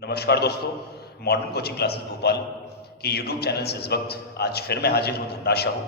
नमस्कार दोस्तों, modern coaching classes Bhopal की यूट्यूब चैनल से इस वक्त आज फिर मैं हाजिर हूँ धनराज शाहू।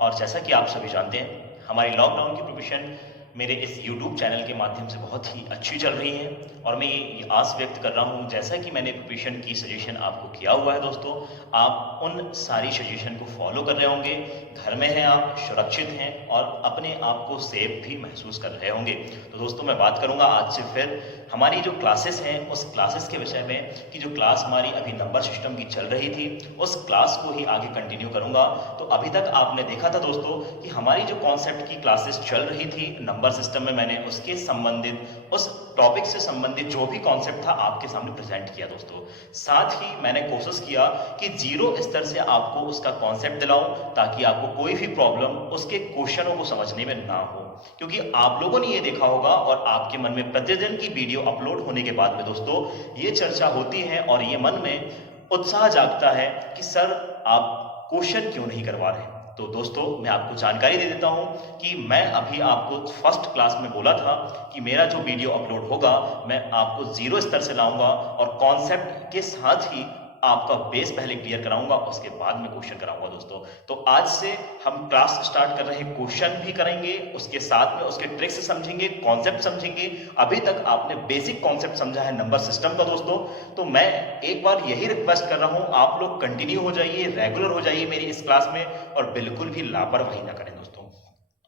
और जैसा कि आप सभी जानते हैं, हमारी लॉकडाउन की प्रिपरेशन मेरे इस यूट्यूब चैनल के माध्यम से बहुत ही अच्छी चल रही है। और मैं ये आस व्यक्त कर रहा हूँ, जैसा कि मैंने प्रिपरेशन की सजेशन आपको किया हुआ है दोस्तों, आप उन सारी सजेशन को फॉलो कर रहे होंगे, घर में हैं आप, सुरक्षित हैं और अपने आप को सेफ भी महसूस कर रहे होंगे। तो दोस्तों, मैं बात करूंगा आज से फिर हमारी जो क्लासेस हैं उस क्लासेस के विषय में कि जो क्लास हमारी अभी नंबर सिस्टम की चल रही थी, उस क्लास को ही आगे कंटिन्यू करूंगा। तो अभी तक आपने देखा था दोस्तों कि हमारी जो कॉन्सेप्ट की क्लासेस चल रही थी नंबर सिस्टम में, मैंने उसके संबंधित उस टॉपिक से संबंधित जो भी कॉन्सेप्ट था आपके सामने प्रेजेंट किया दोस्तों। साथ ही मैंने कोशिश किया कि जीरो स्तर से आपको उसका कॉन्सेप्ट दिलाऊं, ताकि आपको कोई भी प्रॉब्लम उसके क्वेश्चनों को समझने में ना हो। क्योंकि आप लोगों ने ये देखा होगा और आपके मन में प्रतिदिन की वीडियो अपलोड होने के बाद में दोस्तों ये चर्चा होती है और ये मन में उत्साह जागता है कि सर आप क्वेश्चन क्यों नहीं करवा रहे। तो दोस्तों, मैं आपको जानकारी दे देता हूं कि मैं अभी आपको फर्स्ट क्लास में बोला था कि मेरा जो वीडियो अपलोड होगा मैं आपको जीरो स्तर से लाऊंगा और कॉन्सेप्ट के साथ ही आपका बेस पहले क्लियर कराऊंगा, उसके बाद में क्वेश्चन कराऊंगा दोस्तों। तो आज से हम क्लास स्टार्ट कर रहे हैं, क्वेश्चन भी करेंगे, उसके साथ में उसके ट्रिक्स समझेंगे, कॉन्सेप्ट समझेंगे। अभी तक आपने बेसिक कॉन्सेप्ट समझा है नंबर सिस्टम का दोस्तों, तो मैं एक बार यही रिक्वेस्ट कर रहा हूं, आप लोग कंटिन्यू हो जाइए, रेगुलर हो जाइए मेरी इस क्लास में और बिल्कुल भी लापरवाही ना करें दोस्तों।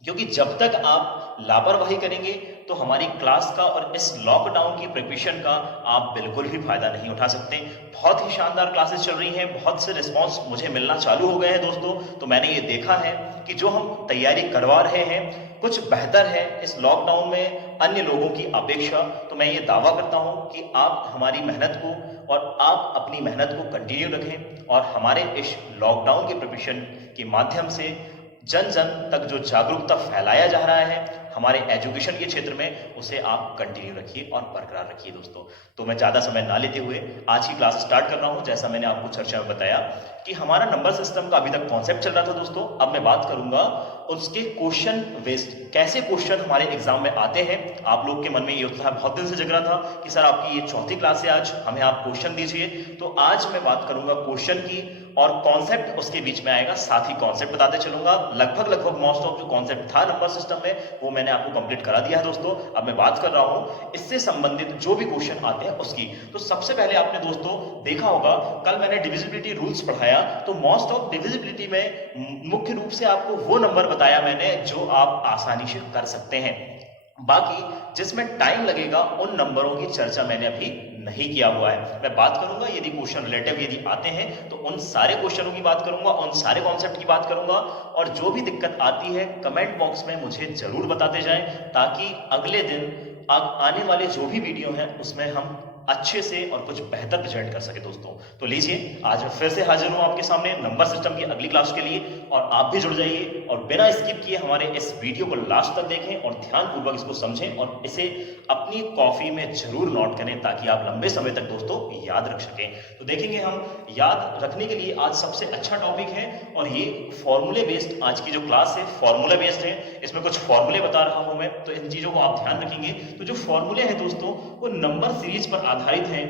क्योंकि जब तक आप लापरवाही करेंगे तो हमारी क्लास का और इस लॉकडाउन की प्रिपरेशन का आप बिल्कुल भी फायदा नहीं उठा सकते। बहुत ही शानदार क्लासेस चल रही हैं, बहुत से रिस्पांस मुझे मिलना चालू हो गए हैं दोस्तों। तो मैंने ये देखा है कि जो हम तैयारी करवा रहे हैं कुछ बेहतर है इस लॉकडाउन में अन्य लोगों की अपेक्षा। तो मैं ये दावा करता हूं कि आप हमारी मेहनत को और आप अपनी मेहनत को कंटिन्यू रखें और हमारे इस लॉकडाउन के प्रिपरेशन के माध्यम से जन जन तक जो जागरूकता फैलाया जा रहा है हमारे एजुकेशन के क्षेत्र में, उसे आप कंटिन्यू रखिए और बरकरार रखिए दोस्तों। तो मैं ज्यादा समय ना लेते हुए आज की क्लास स्टार्ट कर रहा हूं। जैसा मैंने आपको चर्चा में बताया कि हमारा नंबर सिस्टम का अभी तक कॉन्सेप्ट चल रहा था दोस्तों, अब मैं बात करूंगा उसके क्वेश्चन बेस्ड, कैसे क्वेश्चन हमारे एग्जाम में आते हैं। आप लोग के मन में ये उत्साह बहुत दिन से जग रहा था कि सर आपकी ये चौथी क्लास है, आज हमें आप क्वेश्चन दीजिए। तो आज मैं बात करूंगा क्वेश्चन की और कॉन्सेप्ट उसके बीच में आएगा, साथ ही कॉन्सेप्ट बताते चलूंगा। लगभग मोस्ट ऑफ जो कॉन्सेप्ट था नंबर सिस्टम में वो मैंने आपको कंप्लीट करा दिया है दोस्तों। अब मैं बात कर रहा हूं इससे संबंधित जो भी क्वेश्चन आते हैं उसकी। तो सबसे पहले आपने दोस्तों देखा होगा, कल मैंने डिविजिबिलिटी रूल्स पढ़ाया, तो मोस्ट ऑफ डिविजिबिलिटी में मुख्य रूप से आपको वो नंबर बताया मैंने जो आप आसानी से कर सकते हैं। बाकी जिसमें टाइम लगेगा उन नंबरों की चर्चा मैंने अभी नहीं किया हुआ है। मैं बात करूंगा यदि क्वेश्चन रिलेटिव यदि आते हैं तो उन सारे क्वेश्चनों की बात करूंगा, उन सारे कॉन्सेप्ट की बात करूंगा। और जो भी दिक्कत आती है कमेंट बॉक्स में मुझे जरूर बताते जाएं, ताकि अगले दिन आने वाले जो भी वीडियो हैं उसमें हम अच्छे से और कुछ बेहतर प्रेजेंट कर सके दोस्तों। तो लीजिए, आज मैं फिर से हाजिर हूं आपके सामने नंबर सिस्टम की अगली क्लास के लिए, और आप भी जुड़ जाइए और बिना स्किप किए हमारे इस वीडियो को लास्ट तक देखें और ध्यानपूर्वक इसको समझें और इसे अपनी कॉपी में जरूर नोट करें, ताकि आप लंबे समय तक दोस्तों याद रख सकें। तो देखेंगे हम याद रखने के लिए आज सबसे अच्छा टॉपिक है, और ये फॉर्मूले बेस्ड आज की जो क्लास है फॉर्मूला बेस्ड है। इसमें कुछ फॉर्मूले बता रहा हूं मैं, तो इन चीजों को आप ध्यान रखेंगे। तो जो फॉर्मूले हैं दोस्तों वो नंबर सीरीज पर आधारित हैं,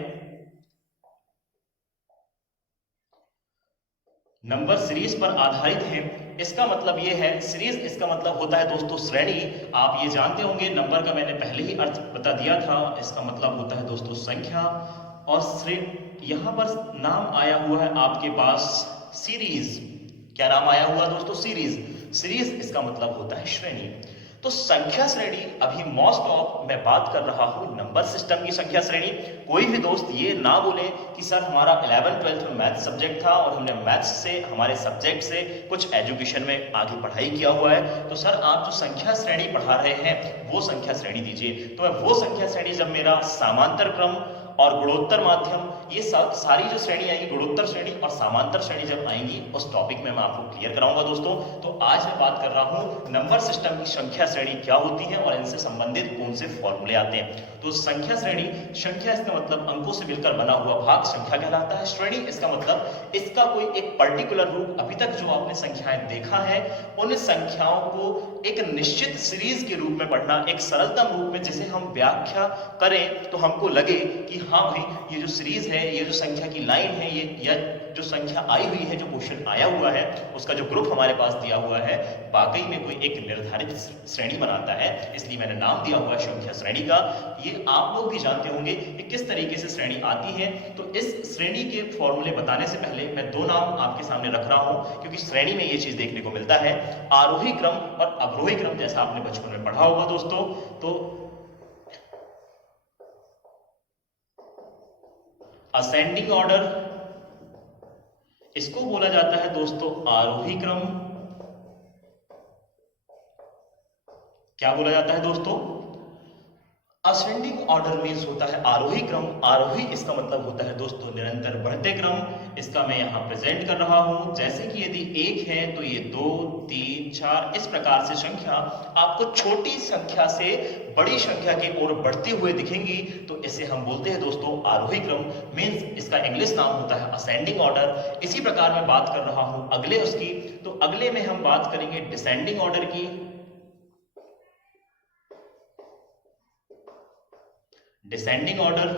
नंबर सीरीज पर आधारित है। इसका मतलब ये है, सीरीज इसका मतलब होता है दोस्तों श्रेणी। आप ये जानते होंगे, नंबर का मैंने पहले ही अर्थ बता दिया था, इसका मतलब होता है दोस्तों संख्या। और श्रेणी यहां पर नाम आया हुआ है आपके पास सीरीज। क्या नाम आया हुआ दोस्तों? सीरीज। सीरीज इसका मतलब होता है श्रेणी। तो संख्या श्रेणी अभी मोस्ट ऑफ मैं बात कर रहा हूं नंबर सिस्टम की संख्या श्रेणी। कोई भी दोस्त ये ना बोले कि सर हमारा 11th-12th में मैथ सब्जेक्ट था और हमने मैथ्स से, हमारे सब्जेक्ट से कुछ एजुकेशन में आगे पढ़ाई किया हुआ है, तो सर आप जो संख्या श्रेणी पढ़ा रहे हैं वो संख्या श्रेणी दीजिए। तो मैं वो संख्या श्रेणी जब मेरा समांतर क्रम और गुणोत्तर माध्यम, ये सारी जो श्रेणी आएगी, गुणोत्तर श्रेणी और समांतर श्रेणी जब आएंगी, उस टॉपिक में मैं आपको क्लियर कराऊंगा दोस्तों। तो आज मैं बात कर रहा हूं नंबर सिस्टम की संख्या श्रेणी क्या होती है और इनसे संबंधित कौन से फॉर्मूले आते हैं। तो संख्या श्रेणी, संख्या इसका मतलब अंकों से मिलकर बना हुआ भाग संख्या कहलाता है। श्रेणी इसका मतलब इसका कोई एक पर्टिकुलर रूप, अभी तक जो आपने संख्याएं देखा है उन संख्याओं को एक निश्चित सीरीज के रूप में पढ़ना, एक सरलतम रूप में जिसे हम व्याख्या करें तो हमको लगे कि हाँ भाई ये जो सीरीज है, ये जो संख्या की लाइन है, ये या जो संख्या आई हुई है, जो क्वेश्चन आया हुआ है, उसका जो ग्रुप हमारे पास दिया हुआ है वाकई में कोई एक निर्धारित श्रेणी बनाता है, इसलिए मैंने नाम दिया हुआ है संख्या श्रेणी का। ये आप लोग भी जानते होंगे कि किस तरीके से श्रेणी आती है। तो इस श्रेणी के फॉर्मूले बताने से पहले मैं दो नाम आपके सामने रख रहा हूं, क्योंकि श्रेणी में ये चीज देखने को मिलता है, आरोही क्रम और अवरोही क्रम, जैसा आपने बचपन में पढ़ा होगा दोस्तों। तो असेंडिंग ऑर्डर इसको बोला जाता है दोस्तों आरोही क्रम। क्या बोला जाता है दोस्तों? असेंडिंग ऑर्डर मीन्स होता है आरोही क्रम। आरोही इसका मतलब होता है दोस्तों निरंतर बढ़ते क्रम। इसका मैं यहां प्रेजेंट कर रहा हूं, जैसे कि यदि 1 है तो ये 2, 3, 4 इस प्रकार से संख्या आपको छोटी संख्या से बड़ी संख्या की ओर बढ़ती हुए दिखेंगी, तो इसे हम बोलते हैं दोस्तों आरोही क्रम। मीन्स इसका इंग्लिश नाम होता है असेंडिंग ऑर्डर। इसी प्रकार मैं बात कर रहा हूं अगले उसकी, तो अगले में हम बात करेंगे डिसेंडिंग ऑर्डर की। डिसेंडिंग ऑर्डर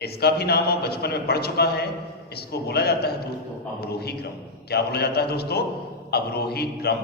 इसका भी नाम आप बचपन में पढ़ चुका है, इसको बोला जाता है दोस्तों अवरोही क्रम। क्या बोला जाता है दोस्तों? अवरोही क्रम।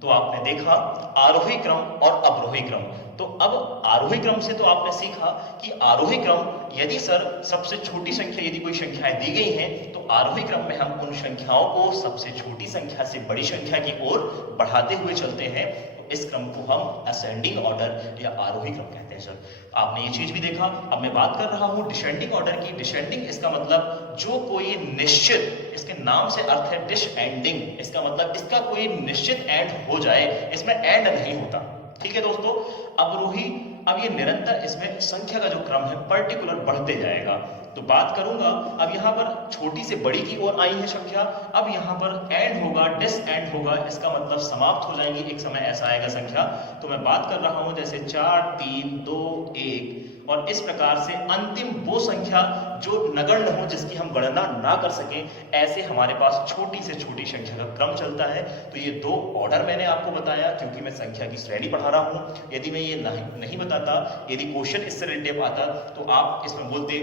तो आपने देखा आरोही क्रम और अवरोही क्रम। तो अब आरोही क्रम से तो आपने सीखा कि आरोही क्रम, यदि सर सबसे छोटी संख्या, यदि कोई संख्याएं दी गई हैं तो आरोही क्रम में हम उन संख्याओं को सबसे छोटी संख्या से बड़ी संख्या की ओर बढ़ाते हुए चलते हैं। इस क्रम को हम असेंडिंग ऑर्डर या आरोही क्रम कहते हैं सर। आपने ये चीज भी देखा। अब मैं बात कर रहा हूं डिसेंडिंग ऑर्डर की। डिसेंडिंग इसका मतलब जो कोई निश्चित, इसके नाम से अर्थ है डिस एंडिंग, इसका मतलब इसका कोई निश्चित एंड हो जाए, इसमें एंड नहीं होता। ठीक है दोस्तों। अवरोही, अब ये निरंतर इसमें संख्या का जो क्रम है पर्टिकुलर बढ़ते जाएगा। तो बात करूंगा अब यहां पर छोटी से बड़ी की ओर आई है संख्या, अब यहां पर एंड होगा, डिस एंड होगा, इसका मतलब समाप्त हो जाएंगी, एक समय ऐसा आएगा संख्या। तो मैं बात कर रहा हूं जैसे 4, 3, 2, 1, और इस प्रकार से अंतिम वो संख्या जो नगण्य हो, जिसकी हम गणना ना कर सकें, ऐसे हमारे पास छोटी से छोटी संख्या का क्रम चलता है। तो ये दो ऑर्डर मैंने आपको बताया, क्योंकि मैं संख्या की श्रेणी पढ़ा रहा हूं। यदि मैं ये नहीं बताता, यदि क्वेश्चन इससे रिलेटेड आता, तो आप इसमें बोलते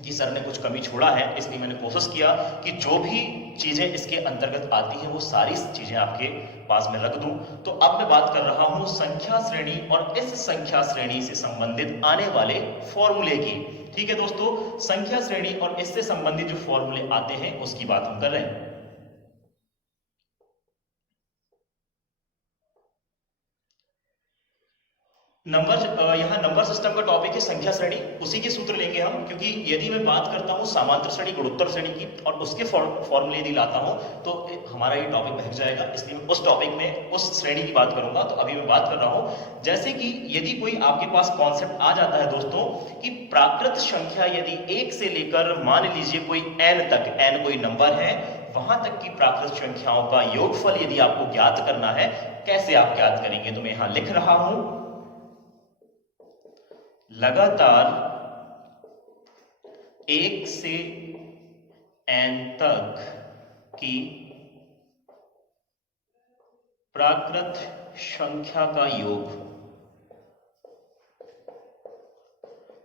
कि सर ने कुछ कमी छोड़ा है, इसलिए मैंने कोशिश किया कि जो भी चीजें इसके अंतर्गत आती हैं वो सारी चीजें आपके पास में रख दूं। तो अब मैं बात कर रहा हूं संख्या श्रेणी और इस संख्या श्रेणी से संबंधित आने वाले फॉर्मूले की। ठीक है दोस्तों, संख्या श्रेणी और इससे संबंधित जो फॉर्मूले आते हैं उसकी बात हम कर रहे हैं। यहाँ नंबर सिस्टम का टॉपिक है संख्या श्रेणी, उसी के सूत्र लेंगे हम। क्योंकि यदि मैं बात करता हूँ समांतर श्रेणी, गुणोत्तर श्रेणी की, और उसके फॉर्मूले यदि लाता हूँ तो हमारा ये टॉपिक बहक जाएगा, इसलिए मैं उस टॉपिक में उस श्रेणी की बात करूंगा। तो अभी मैं बात कर रहा हूँ जैसे कि यदि कोई आपके पास कॉन्सेप्ट आ जाता है दोस्तों कि प्राकृत संख्या यदि 1 से लेकर मान लीजिए कोई n तक, n कोई नंबर है, वहां तक की प्राकृत संख्याओं का योगफल यदि आपको ज्ञात करना है, कैसे आप ज्ञात करेंगे? तो मैं यहां लिख रहा हूं लगातार 1 से n तक की प्राकृत संख्या का योग।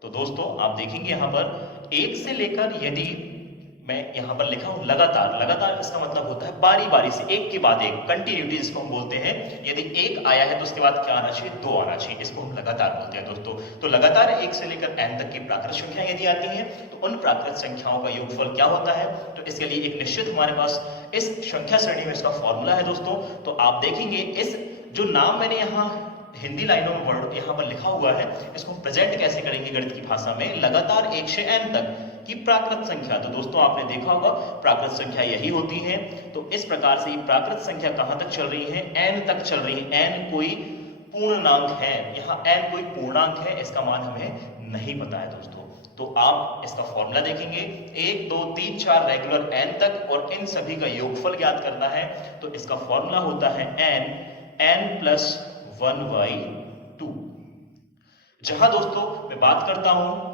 तो दोस्तों आप देखेंगे यहां पर 1 से लेकर, यदि मैं यहां पर लिखा हूं लगातार, लगातार इसका मतलब होता है बारी बारी से, एक के बाद एक, कंटिन्यूटी जिसको हम बोलते हैं। यदि 1 आया है तो उसके बाद क्या आना चाहिए? 2 आना चाहिए, इसको हम लगातार बोलते हैं दोस्तों। तो लगातार 1 से लेकर n तक की प्राकृत संख्या यदि आती हैं तो उन प्राकृत संख्याओं का योगफल क्या होता है? तो इसके लिए एक निश्चित हमारे पास इस संख्या श्रेणी में इसका फॉर्मूला है दोस्तों। तो आप देखेंगे इस जो नाम मैंने यहाँ हिंदी लाइनों में वर्ड यहाँ पर लिखा हुआ है, इसको हम प्रेजेंट कैसे करेंगे गणित की भाषा में? लगातार 1 से n तक की प्राकृत संख्या। तो दोस्तों आपने देखा होगा प्राकृत संख्या यही होती है। तो इस प्रकार से ये प्राकृत संख्या कहां तक चल रही है? n तक चल रही है। n कोई पूर्णांक है, यहाँ n कोई पूर्णांक है, इसका मान हमें नहीं पता है दोस्तों। तो आप इसका फॉर्मूला देखेंगे 1, 2, 3, 4 रेगुलर n तक, और इन सभी का योगफल ज्ञात करना है। तो इसका फॉर्मूला होता है n + 1/2। जहां दोस्तों मैं बात करता हूं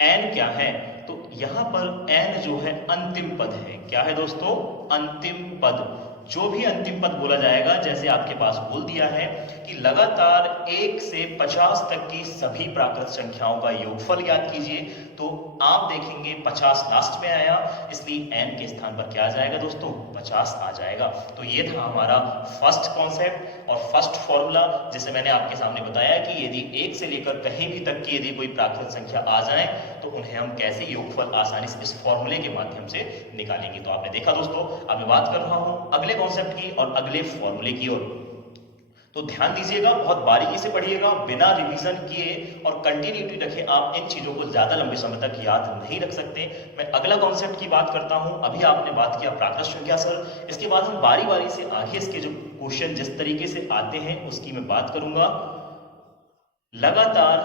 एन क्या है, तो यहां पर एन जो है अंतिम पद है। क्या है दोस्तों? अंतिम पद। जो भी अंतिम पद बोला जाएगा, जैसे आपके पास बोल दिया है कि लगातार 1 से 50 तक की सभी प्राकृत संख्याओं का योगफल ज्ञात कीजिए, तो आप देखेंगे 50 लास्ट में आया, इसलिए एन के स्थान पर क्या आ जाएगा दोस्तों? 50 आ जाएगा। तो ये था हमारा फर्स्ट कॉन्सेप्ट और फर्स्ट फॉर्मूला, जिसे मैंने आपके सामने बताया कि यदि 1 से लेकर कहीं भी तक की यदि कोई प्राकृत संख्या आ जाए तो उन्हें हम कैसे योगफल आसानी से इस फॉर्मूले के माध्यम से निकालेंगे। तो आपने देखा दोस्तों, अब मैं बात कर रहा हूं अगले कॉन्सेप्ट की और अगले फॉर्मूले की ओर। तो ध्यान दीजिएगा, बहुत बारीकी से पढ़िएगा, बिना रिवीजन किए और कंटिन्यूटी रखे आप इन चीजों को ज्यादा लंबे समय तक याद नहीं रख सकते। मैं अगला कॉन्सेप्ट की बात करता हूं। अभी आपने बात किया प्राकृत संख्या सर, इसके बाद हम बारी बारी से आगे इसके जो क्वेश्चन जिस तरीके से आते हैं उसकी मैं बात करूंगा। लगातार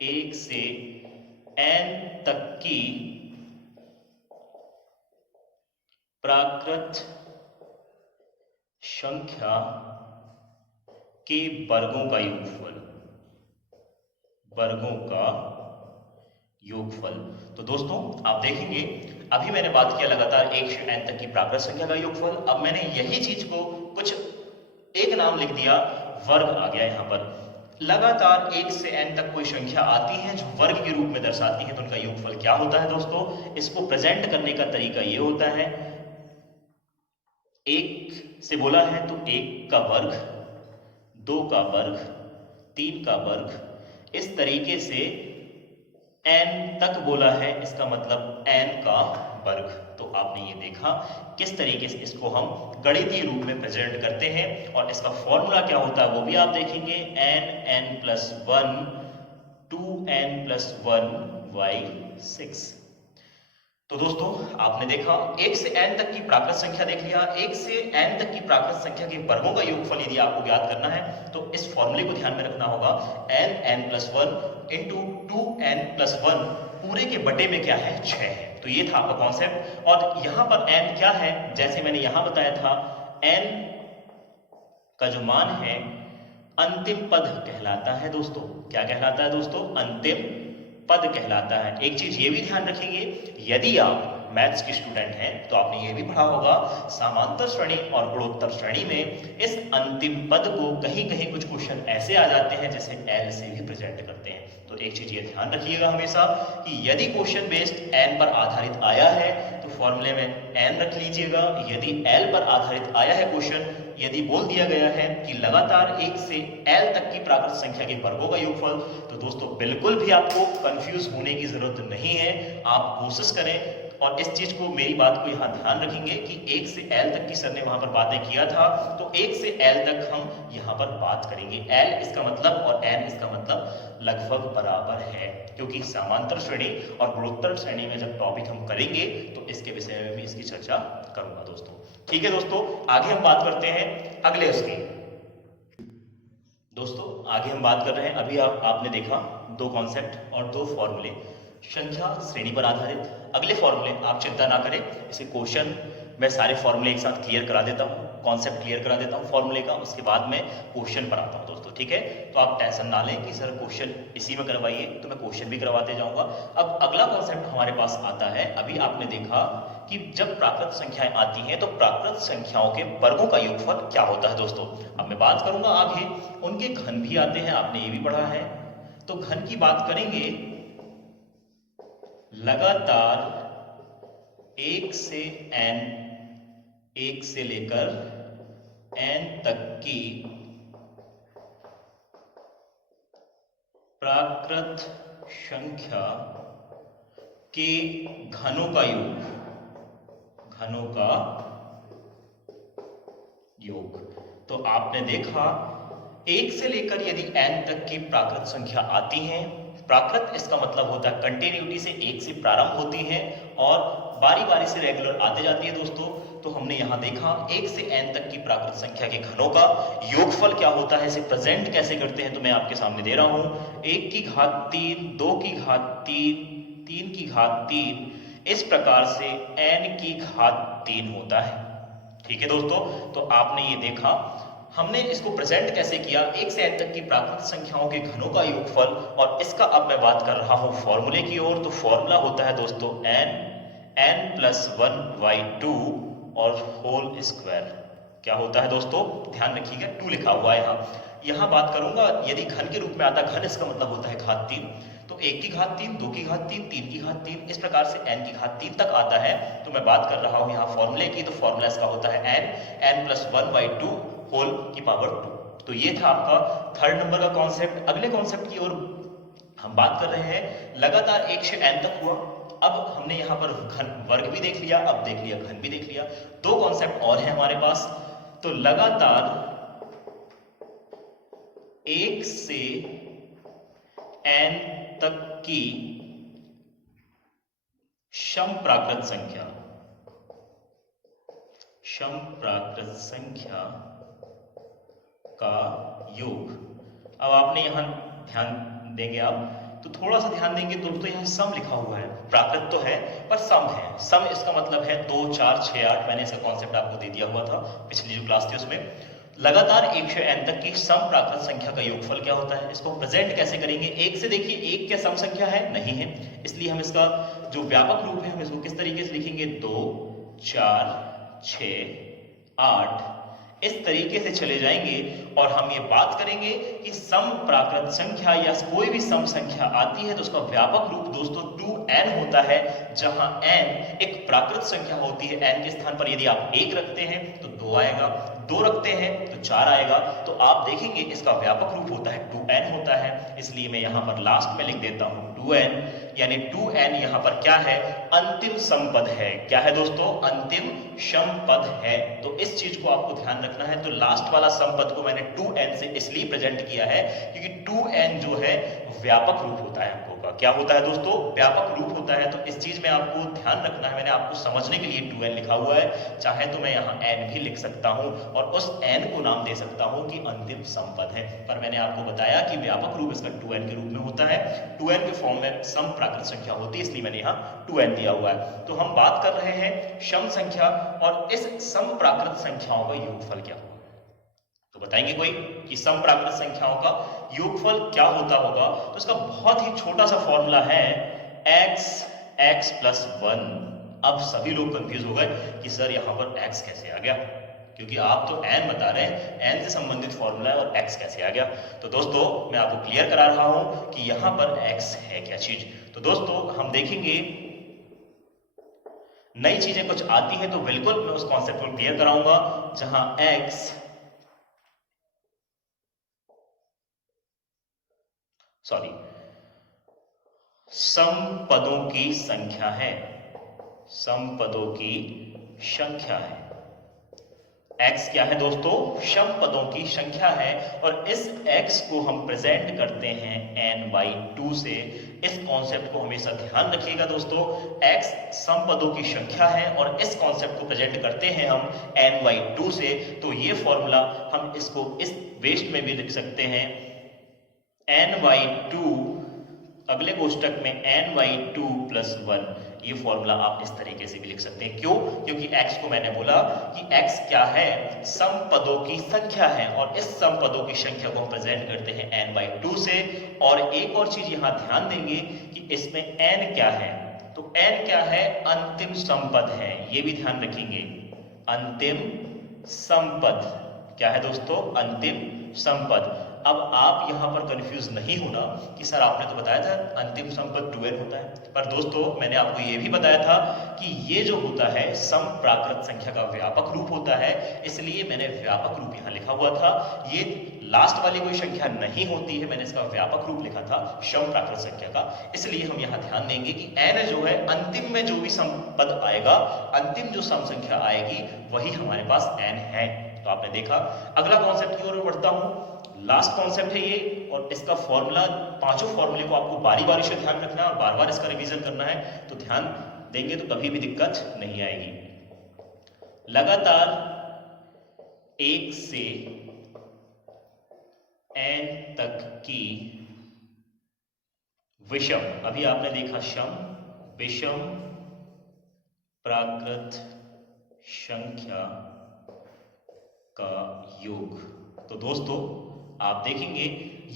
1 से n तक की प्राकृत संख्या के वर्गों का योगफल, वर्गों का योगफल। तो दोस्तों आप देखेंगे, अभी मैंने बात किया लगातार 1 से n तक की प्राकृत संख्या का योगफल। अब मैंने यही चीज को कुछ एक नाम लिख दिया, वर्ग आ गया यहां पर। लगातार 1 से n तक कोई संख्या आती है जो वर्ग के रूप में दर्शाती है, तो उनका योगफल क्या होता है दोस्तों? इसको प्रेजेंट करने का तरीका ये होता है, 1 से बोला है तो 1 का वर्ग, 2 का वर्ग, 3 का वर्ग, इस तरीके से n तक बोला है, इसका मतलब n का वर्ग। तो आपने ये देखा किस तरीके से इसको हम गणितीय रूप में प्रेजेंट करते हैं, और इसका फॉर्मूला क्या होता है वो भी आप देखेंगे, n+1 2n+1/6। तो दोस्तों आपने देखा 1 से n तक की प्राकृत संख्या देख लिया। 1 से n तक की प्राकृत संख्या के वर्गों का योगफल यदि आपको ज्ञात करना है तो इस फॉर्मूले को ध्यान में रखना होगा, n+1 × 2n+1 पूरे के बटे में क्या है? 6 है। तो ये था आपका कॉन्सेप्ट। और यहां पर n क्या है? जैसे मैंने यहां बताया था, n का जो मान है अंतिम पद कहलाता है दोस्तों। क्या कहलाता है दोस्तों? अंतिम पद कहलाता है। एक चीज ये भी ध्यान रखेंगे, यदि आप मैथ्स के स्टूडेंट हैं तो आपने ये भी पढ़ा होगा, समांतर श्रेणी और गुणोत्तर श्रेणी में इस अंतिम पद को कहीं कहीं कुछ क्वेश्चन ऐसे आ जाते हैं जैसे एल से भी प्रेजेंट करते हैं। तो एक चीज ये ध्यान रखिएगा हमेशा कि यदि क्वेश्चन बेस्ड एन पर आधारित आया है तो फॉर्मूले में एन रख लीजिएगा। यदि एल पर आधारित आया है क्वेश्चन, यदि बोल दिया गया है कि लगातार 1 से एल तक की प्राकृत संख्या के वर्गों का योगफल, तो दोस्तों बिल्कुल भी आपको कंफ्यूज होने की जरूरत नहीं है। आप कोशिश करें, और इस चीज को, मेरी बात को यहां ध्यान रखेंगे कि 1 से एल तक की सर ने वहां पर बातें किया था, तो 1 से एल तक हम यहां पर बात करेंगे। एल इसका मतलब और एन इसका मतलब लगभग बराबर है, क्योंकि समांतर श्रेणी और गुणोत्तर श्रेणी में जब टॉपिक हम करेंगे तो इसके विषय में भी इसकी चर्चा करूंगा दोस्तों। ठीक है दोस्तों, आगे हम बात करते हैं अगले उसकी। दोस्तों आगे हम बात कर रहे हैं, अभी आपने देखा 2 कॉन्सेप्ट और 2 फॉर्मूले, संख्या श्रेणी पर आधारित। अगले फॉर्मूले आप चिंता ना करें, इसे क्वेश्चन मैं सारे फॉर्मूले एक साथ क्लियर करा देता हूं, कॉन्सेप्ट क्लियर करा देता हूं फॉर्मूले का, उसके बाद में क्वेश्चन पर आता हूं दोस्तों। ठीक है, तो आप टेंशन ना लें कि सर क्वेश्चन इसी में करवाइए, तो मैं क्वेश्चन भी करवाते जाऊंगा। अब अगला कॉन्सेप्ट हमारे पास आता है, अभी आपने देखा कि जब प्राकृत संख्याएं आती हैं तो प्राकृत संख्याओं के वर्गों का योगफल क्या होता है दोस्तों। अब मैं बात करूंगा आगे, उनके घन भी आते हैं, आपने ये भी पढ़ा है। तो घन की बात करेंगे, लगातार 1 से n, 1 से लेकर n तक की प्राकृत संख्या के घनों का योग, घनों का योग। तो आपने देखा 1 से लेकर यदि n तक की प्राकृत संख्या आती है, प्राकृत इसका मतलब होता है कंटिन्यूटी से 1 से प्रारंभ होती है और बारी बारी से रेगुलर आते जाती है दोस्तों। तो हमने यहां देखा 1 से n तक की प्राकृत संख्या के घनों का योगफल क्या होता है, इसे प्रेजेंट कैसे करते हैं, तो मैं आपके सामने दे रहा हूं। 1 की घात 3, 2 की घात 3, 3 की घात 3, इस प्रकार से n की घात 3 होता है। ठीक है दोस्तों, तो आपने ये देखा हमने इसको प्रेजेंट कैसे किया, 1 से n तक की प्राकृत संख्याओं के घनों का योगफल, और इसका अब मैं बात कर रहा हूं फॉर्मूले की ओर। तो फॉर्मूला होता है दोस्तों n+1/2 और होल स्क्वायर। क्या होता है दोस्तों, ध्यान रखिएगा 2 लिखा हुआ है यहां बात करूंगा। यदि घन के रूप में आता, घन इसका मतलब होता है घात 3, तो 1 की घात 3, 2 की घात 3, 3 की घात 3, इस प्रकार से n की घात 3 तक आता है। तो मैं बात कर रहा हूं यहाँ फॉर्मूले की, तो फॉर्मूला इसका होता है n+1/2 होल की पावर 2। तो ये था आपका थर्ड नंबर का कॉन्सेप्ट। अगले कॉन्सेप्ट की ओर हम बात कर रहे हैं। लगातार 1 से n तक हुआ। अब हमने यहाँ पर घन वर्ग भी देख लिया, अब देख लिया घन भी देख लिया। 2 कॉन्सेप्ट और हैं हमारे पास। तो लगातार 1 से n तक की सम प्राकृत संख्या, सम प्राकृत संख्या का योग। अब आपने यहां ध्यान देंगे आप, तो थोड़ा सा ध्यान देंगे दोस्तों, यहां सम लिखा हुआ है, प्राकृत तो है पर सम है। सम इसका मतलब है 2, 4, 6, 8। मैंने इसका कॉन्सेप्ट आपको दे दिया हुआ था पिछली जो क्लास थी उसमें। लगातार 1 से n तक की सम प्राकृत संख्या का योगफल क्या होता है, इसको प्रेजेंट कैसे करेंगे। 1 से देखिए 1 क्या सम संख्या है, नहीं है, इसलिए हम इसका जो व्यापक रूप है हम इसको किस तरीके से लिखेंगे, 2, 4, 6, 8, इस तरीके से चले जाएंगे। और हम ये बात करेंगे कि सम प्राकृत संख्या या कोई भी सम संख्या आती है तो उसका व्यापक रूप दोस्तों 2n होता है, जहां n एक प्राकृत संख्या होती है। n के स्थान पर यदि आप 1 रखते हैं तो 2 आएगा, 2 रखते हैं तो 4 आएगा। तो आप देखेंगे इसका व्यापक रूप होता है 2n होता है, इसलिए मैं यहां पर लास्ट में लिख देता हूं 2n, यानी 2n यहां पर क्या है, अंतिम समपद है। क्या है दोस्तों, अंतिम समपद है। तो इस चीज को आपको ध्यान रखना है। तो लास्ट वाला समपद को मैंने 2n से इसलिए प्रेजेंट किया है क्योंकि 2n जो है व्यापक रूप होता है अंकों का। क्या होता है दोस्तों, व्यापक रूप होता है। तो इस चीज में आपको ध्यान रखना है। मैंने आपको समझने के लिए 2n लिखा हुआ है, चाहे तो मैं यहाँ n भी लिख सकता हूं और उस n को नाम दे सकता हूं कि अंतिम समपद है। पर मैंने आपको बताया कि व्यापक रूप इसका 2n के रूप में होता है। 2n के फॉर्म में सम प्राकृत संख्या होती है, इसलिए मैंने यहाँ 2n दिया हुआ है। तो हम बात कर रहे हैं सम संख्या, और इस सम प्राकृत संख्याओं का योगफल क्या होगा। तो बताएंगे कोई कि सम प्राकृत संख्याओं का योगफल क्या होता होगा। तो इसका बहुत ही छोटा सा फॉर्मूला है x+1। अब सभी लोग कंफ्यूज हो गए कि सर यहाँ पर x कैसे आ गया, क्योंकि आप तो n बता रहे हैं, n से संबंधित फॉर्मूला है और x कैसे आ गया। तो दोस्तों मैं आपको क्लियर करा रहा हूं कि यहां पर x है क्या चीज। तो दोस्तों हम देखेंगे, नई चीजें कुछ आती है तो बिल्कुल मैं उस कॉन्सेप्ट को क्लियर कराऊंगा, जहां x सम पदों की संख्या है, सम पदों की संख्या है। x क्या है दोस्तों, सम पदों की संख्या है, और इस x को हम प्रेजेंट करते हैं n/2 से। इस कॉन्सेप्ट को हमेशा ध्यान रखिएगा दोस्तों, x सम पदों की संख्या है और इस कॉन्सेप्ट को प्रेजेंट करते हैं हम n/2 से। तो ये फॉर्मूला हम इसको इस वेस्ट में भी लिख सकते हैं, n/2, अगले कोष्टक में n/2 + 1। ये फॉर्मूला आप इस तरीके से भी लिख सकते हैं। क्यों, क्योंकि x को मैंने बोला कि x क्या है, सम पदों की संख्या है, और इस सम पदों की संख्या को हम प्रेजेंट करते हैं n/2 से। और एक और चीज यहां ध्यान देंगे कि इसमें n क्या है, तो n क्या है, अंतिम समपद है, ये भी ध्यान रखेंगे। अंतिम समपद क्या है दोस्तों, अंतिम समपद। अब आप यहां पर कंफ्यूज नहीं होना कि सर आपने तो बताया था अंतिम समपद 2n होता है, पर दोस्तों मैंने आपको यह भी बताया था कि ये जो होता है सम प्राकृत संख्या का व्यापक रूप होता है, इसलिए मैंने व्यापक रूप यहां लिखा हुआ था। ये लास्ट वाली कोई संख्या नहीं होती है, मैंने इसका व्यापक रूप लिखा था सम प्राकृत संख्या का। इसलिए हम यहां ध्यान देंगे कि n जो है, अंतिम में जो भी समपद आएगा, अंतिम जो सम संख्या आएगी वही हमारे पास n है। तो आपने देखा। अगला कॉन्सेप्ट की ओर बढ़ता हूं, लास्ट कॉन्सेप्ट है ये, और इसका फॉर्मूला, पांचों फॉर्मूले को आपको बारी बारी से ध्यान रखना है और बार बार इसका रिवीजन करना है। तो ध्यान देंगे तो कभी भी दिक्कत नहीं आएगी। लगातार 1 से n तक की विषम, अभी आपने देखा सम, विषम प्राकृत संख्या का योग। तो दोस्तों आप देखेंगे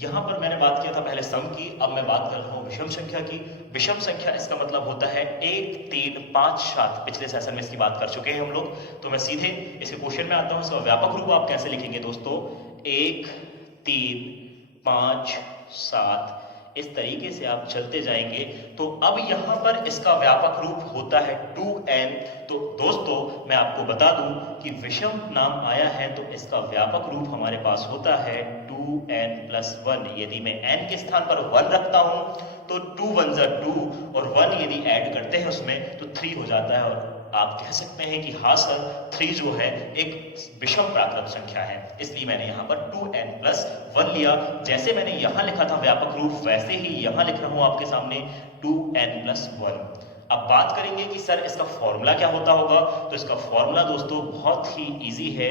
यहाँ पर मैंने बात किया था पहले सम की, अब मैं बात कर रहा हूँ विषम संख्या की। विषम संख्या इसका मतलब होता है 1, 3, 5, 7। पिछले सेशन में इसकी बात कर चुके हैं हम लोग। तो मैं सीधे इसके क्वेश्चन में आता हूँ। इसका व्यापक रूप आप कैसे लिखेंगे दोस्तों? 1, 3, 5, 7 इस तरीके से आप चलते जाएंगे। तो अब यहाँ पर इसका व्यापक रूप होता है 2n। तो दोस्तों मैं आपको बता दूं कि विषम नाम आया है तो इसका व्यापक रूप हमारे पास होता है 2n+1। यदि मैं n के स्थान पर 1 रखता हूं तो 2 1 जा 2 और 1 यदि ऐड करते हैं उसमें तो 3 हो जाता है। और आप कह सकते हैं कि हाँ सर 3 जो है एक विषम प्राकृत संख्या है, इसलिए मैंने यहाँ पर 2n+1 लिया। जैसे मैंने यहाँ लिखा था व्यापक रूप वैसे ही यहाँ लिख रहा हूँ आपके सामने 2n+1। अब बात करेंगे कि सर इसका फॉर्मूला क्या होता होगा। तो इसका फॉर्मूला दोस्तों बहुत ही इजी है,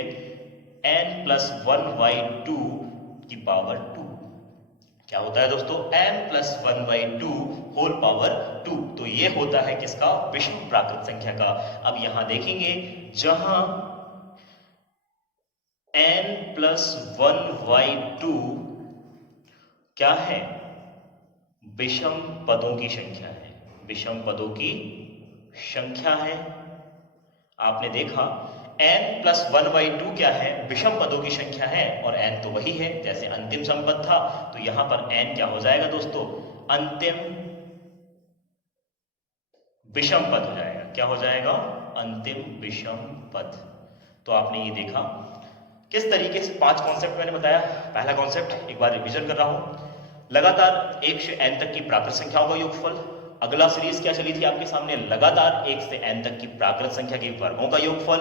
n+1/2 की पावर 2। क्या होता है दोस्तों? n+1/2 whole power 2। तो ये होता है किसका? विषम प्राकृत संख्या का। अब यहां देखेंगे जहां n+1/2 क्या है? विषम पदों की संख्या है। विषम पदों की संख्या है। आपने देखा n+1/2 क्या है? विषम पदों की संख्या है और n तो वही है जैसे अंतिम संपद था। तो यहां पर n क्या हो जाएगा दोस्तों? अंतिम विषम पद हो जाएगा। क्या हो जाएगा? अंतिम विषम पद। तो आपने ये देखा किस तरीके से 5 कॉन्सेप्ट मैंने बताया। पहला कॉन्सेप्ट एक बार रिवीजन कर रहा हूं, लगातार 1 से n तक की प्राकृत संख्याओं का योगफल। अगला सीरीज क्या चली थी आपके सामने? लगातार 1 से n तक की प्राकृत संख्या के वर्गों का योगफल।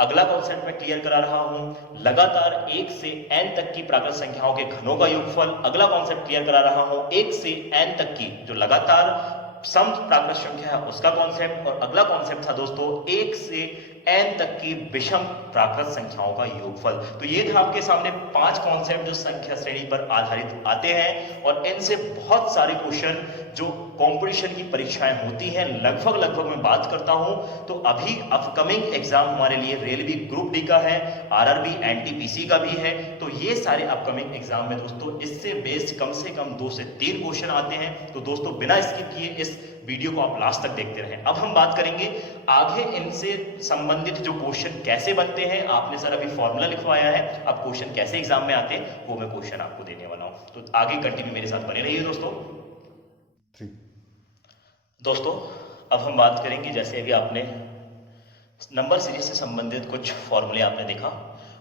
अगला कॉन्सेप्ट मैं क्लियर करा रहा हूं, लगातार 1 से n तक की प्राकृत संख्याओं के घनों का योगफल। अगला कॉन्सेप्ट क्लियर करा रहा हूं 1 से n तक की जो लगातार सम प्राकृत संख्या है उसका कॉन्सेप्ट। और अगला कॉन्सेप्ट था दोस्तों 1 से n तक की विषम प्राकृत संख्याओं का योगफल। तो ये था आपके सामने 5 कॉन्सेप्ट जो संख्या श्रेणी पर आधारित आते हैं और इनसे बहुत सारे क्वेश्चन जो कंपटीशन की परीक्षाएं होती हैं लगभग मैं बात करता हूं। तो अभी अपकमिंग एग्जाम हमारे लिए रेलवे ग्रुप डी का है, आरआरबी एनटीपीसी का भी है। तो ये सारे अपकमिंग एग्जाम में दोस्तों इससे बेस्ड कम से कम 2 से 3 क्वेश्चन आते हैं। तो दोस्तों बिना स्किप किए इस वीडियो को आप लास्ट तक देखते रहें। अब हम बात करेंगे आगे इनसे संबंधित जो क्वेश्चन कैसे बनते हैं। आपने सर अभी फॉर्मूला लिखवाया है, अब क्वेश्चन कैसे एग्जाम में आते हैं वो मैं क्वेश्चन आपको देने वाला हूं। तो आगे कंटिन्यू मेरे साथ बने रहिए दोस्तों। अब हम बात करेंगे जैसे अभी आपने नंबर सीरीज से संबंधित कुछ फॉर्मूले आपने देखा,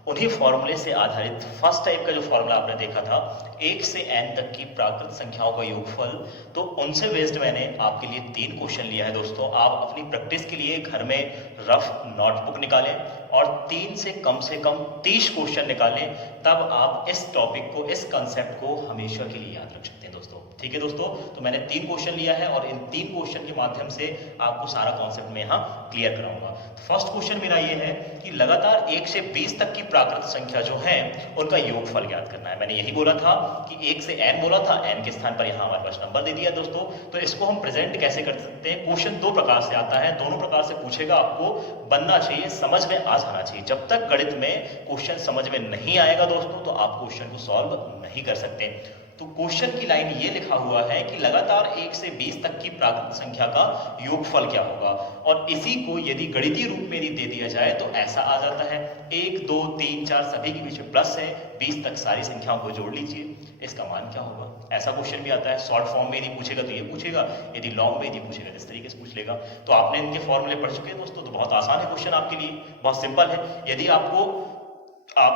उन्हीं फॉर्मूले से आधारित फर्स्ट टाइप का जो फॉर्मूला आपने देखा था 1 से n तक की प्राकृत संख्याओं का योगफल। तो उनसे बेस्ड मैंने आपके लिए 3 क्वेश्चन लिया है दोस्तों। आप अपनी प्रैक्टिस के लिए घर में रफ नोटबुक निकालें और 3 से कम 30 क्वेश्चन निकालें, तब आप इस टॉपिक को, इस कंसेप्ट को हमेशा के लिए याद रख सकते हैं दोस्तों। ठीक है दोस्तों, तो मैंने 3 क्वेश्चन लिया है और इन 3 क्वेश्चन के माध्यम से आपको सारा कॉन्सेप्ट में यहाँ क्लियर कराऊंगा। तो फर्स्ट क्वेश्चन मेरा ये है कि लगातार 1 से 20 तक की प्राकृत संख्या जो है उनका योगफल ज्ञात करना है। मैंने यही बोला था कि 1 से n बोला था, n के स्थान पर यहाँ हमारे पास नंबर दे दिया दोस्तों। तो इसको हम प्रेजेंट कैसे कर सकते हैं? क्वेश्चन 2 प्रकार से आता है, दोनों प्रकार से पूछेगा, आपको बनना चाहिए, समझ में आ जाना चाहिए। जब तक गणित में क्वेश्चन समझ में नहीं आएगा दोस्तों तो आप क्वेश्चन को सॉल्व नहीं कर सकते। तो क्वेश्चन की लाइन ये लिखा हुआ है कि लगातार 1 से 20 तक की प्राकृत संख्या का योगफल क्या होगा, और इसी को यदि गणितीय रूप में यदि दे दिया जाए तो ऐसा आ जाता है 1 2 3 4 सभी के बीच में प्लस है, 20 तक सारी संख्याओं को जोड़ लीजिए, इसका मान क्या होगा। ऐसा क्वेश्चन भी आता है। शॉर्ट फॉर्म में यदि पूछेगा तो ये पूछेगा, यदि लॉन्ग में यदि पूछेगा तो इस तरीके से पूछ लेगा। तो आपने इनके फॉर्मूले पढ़ चुके हैं दोस्तों, तो बहुत आसान है क्वेश्चन आपके लिए, बहुत सिंपल है। यदि आप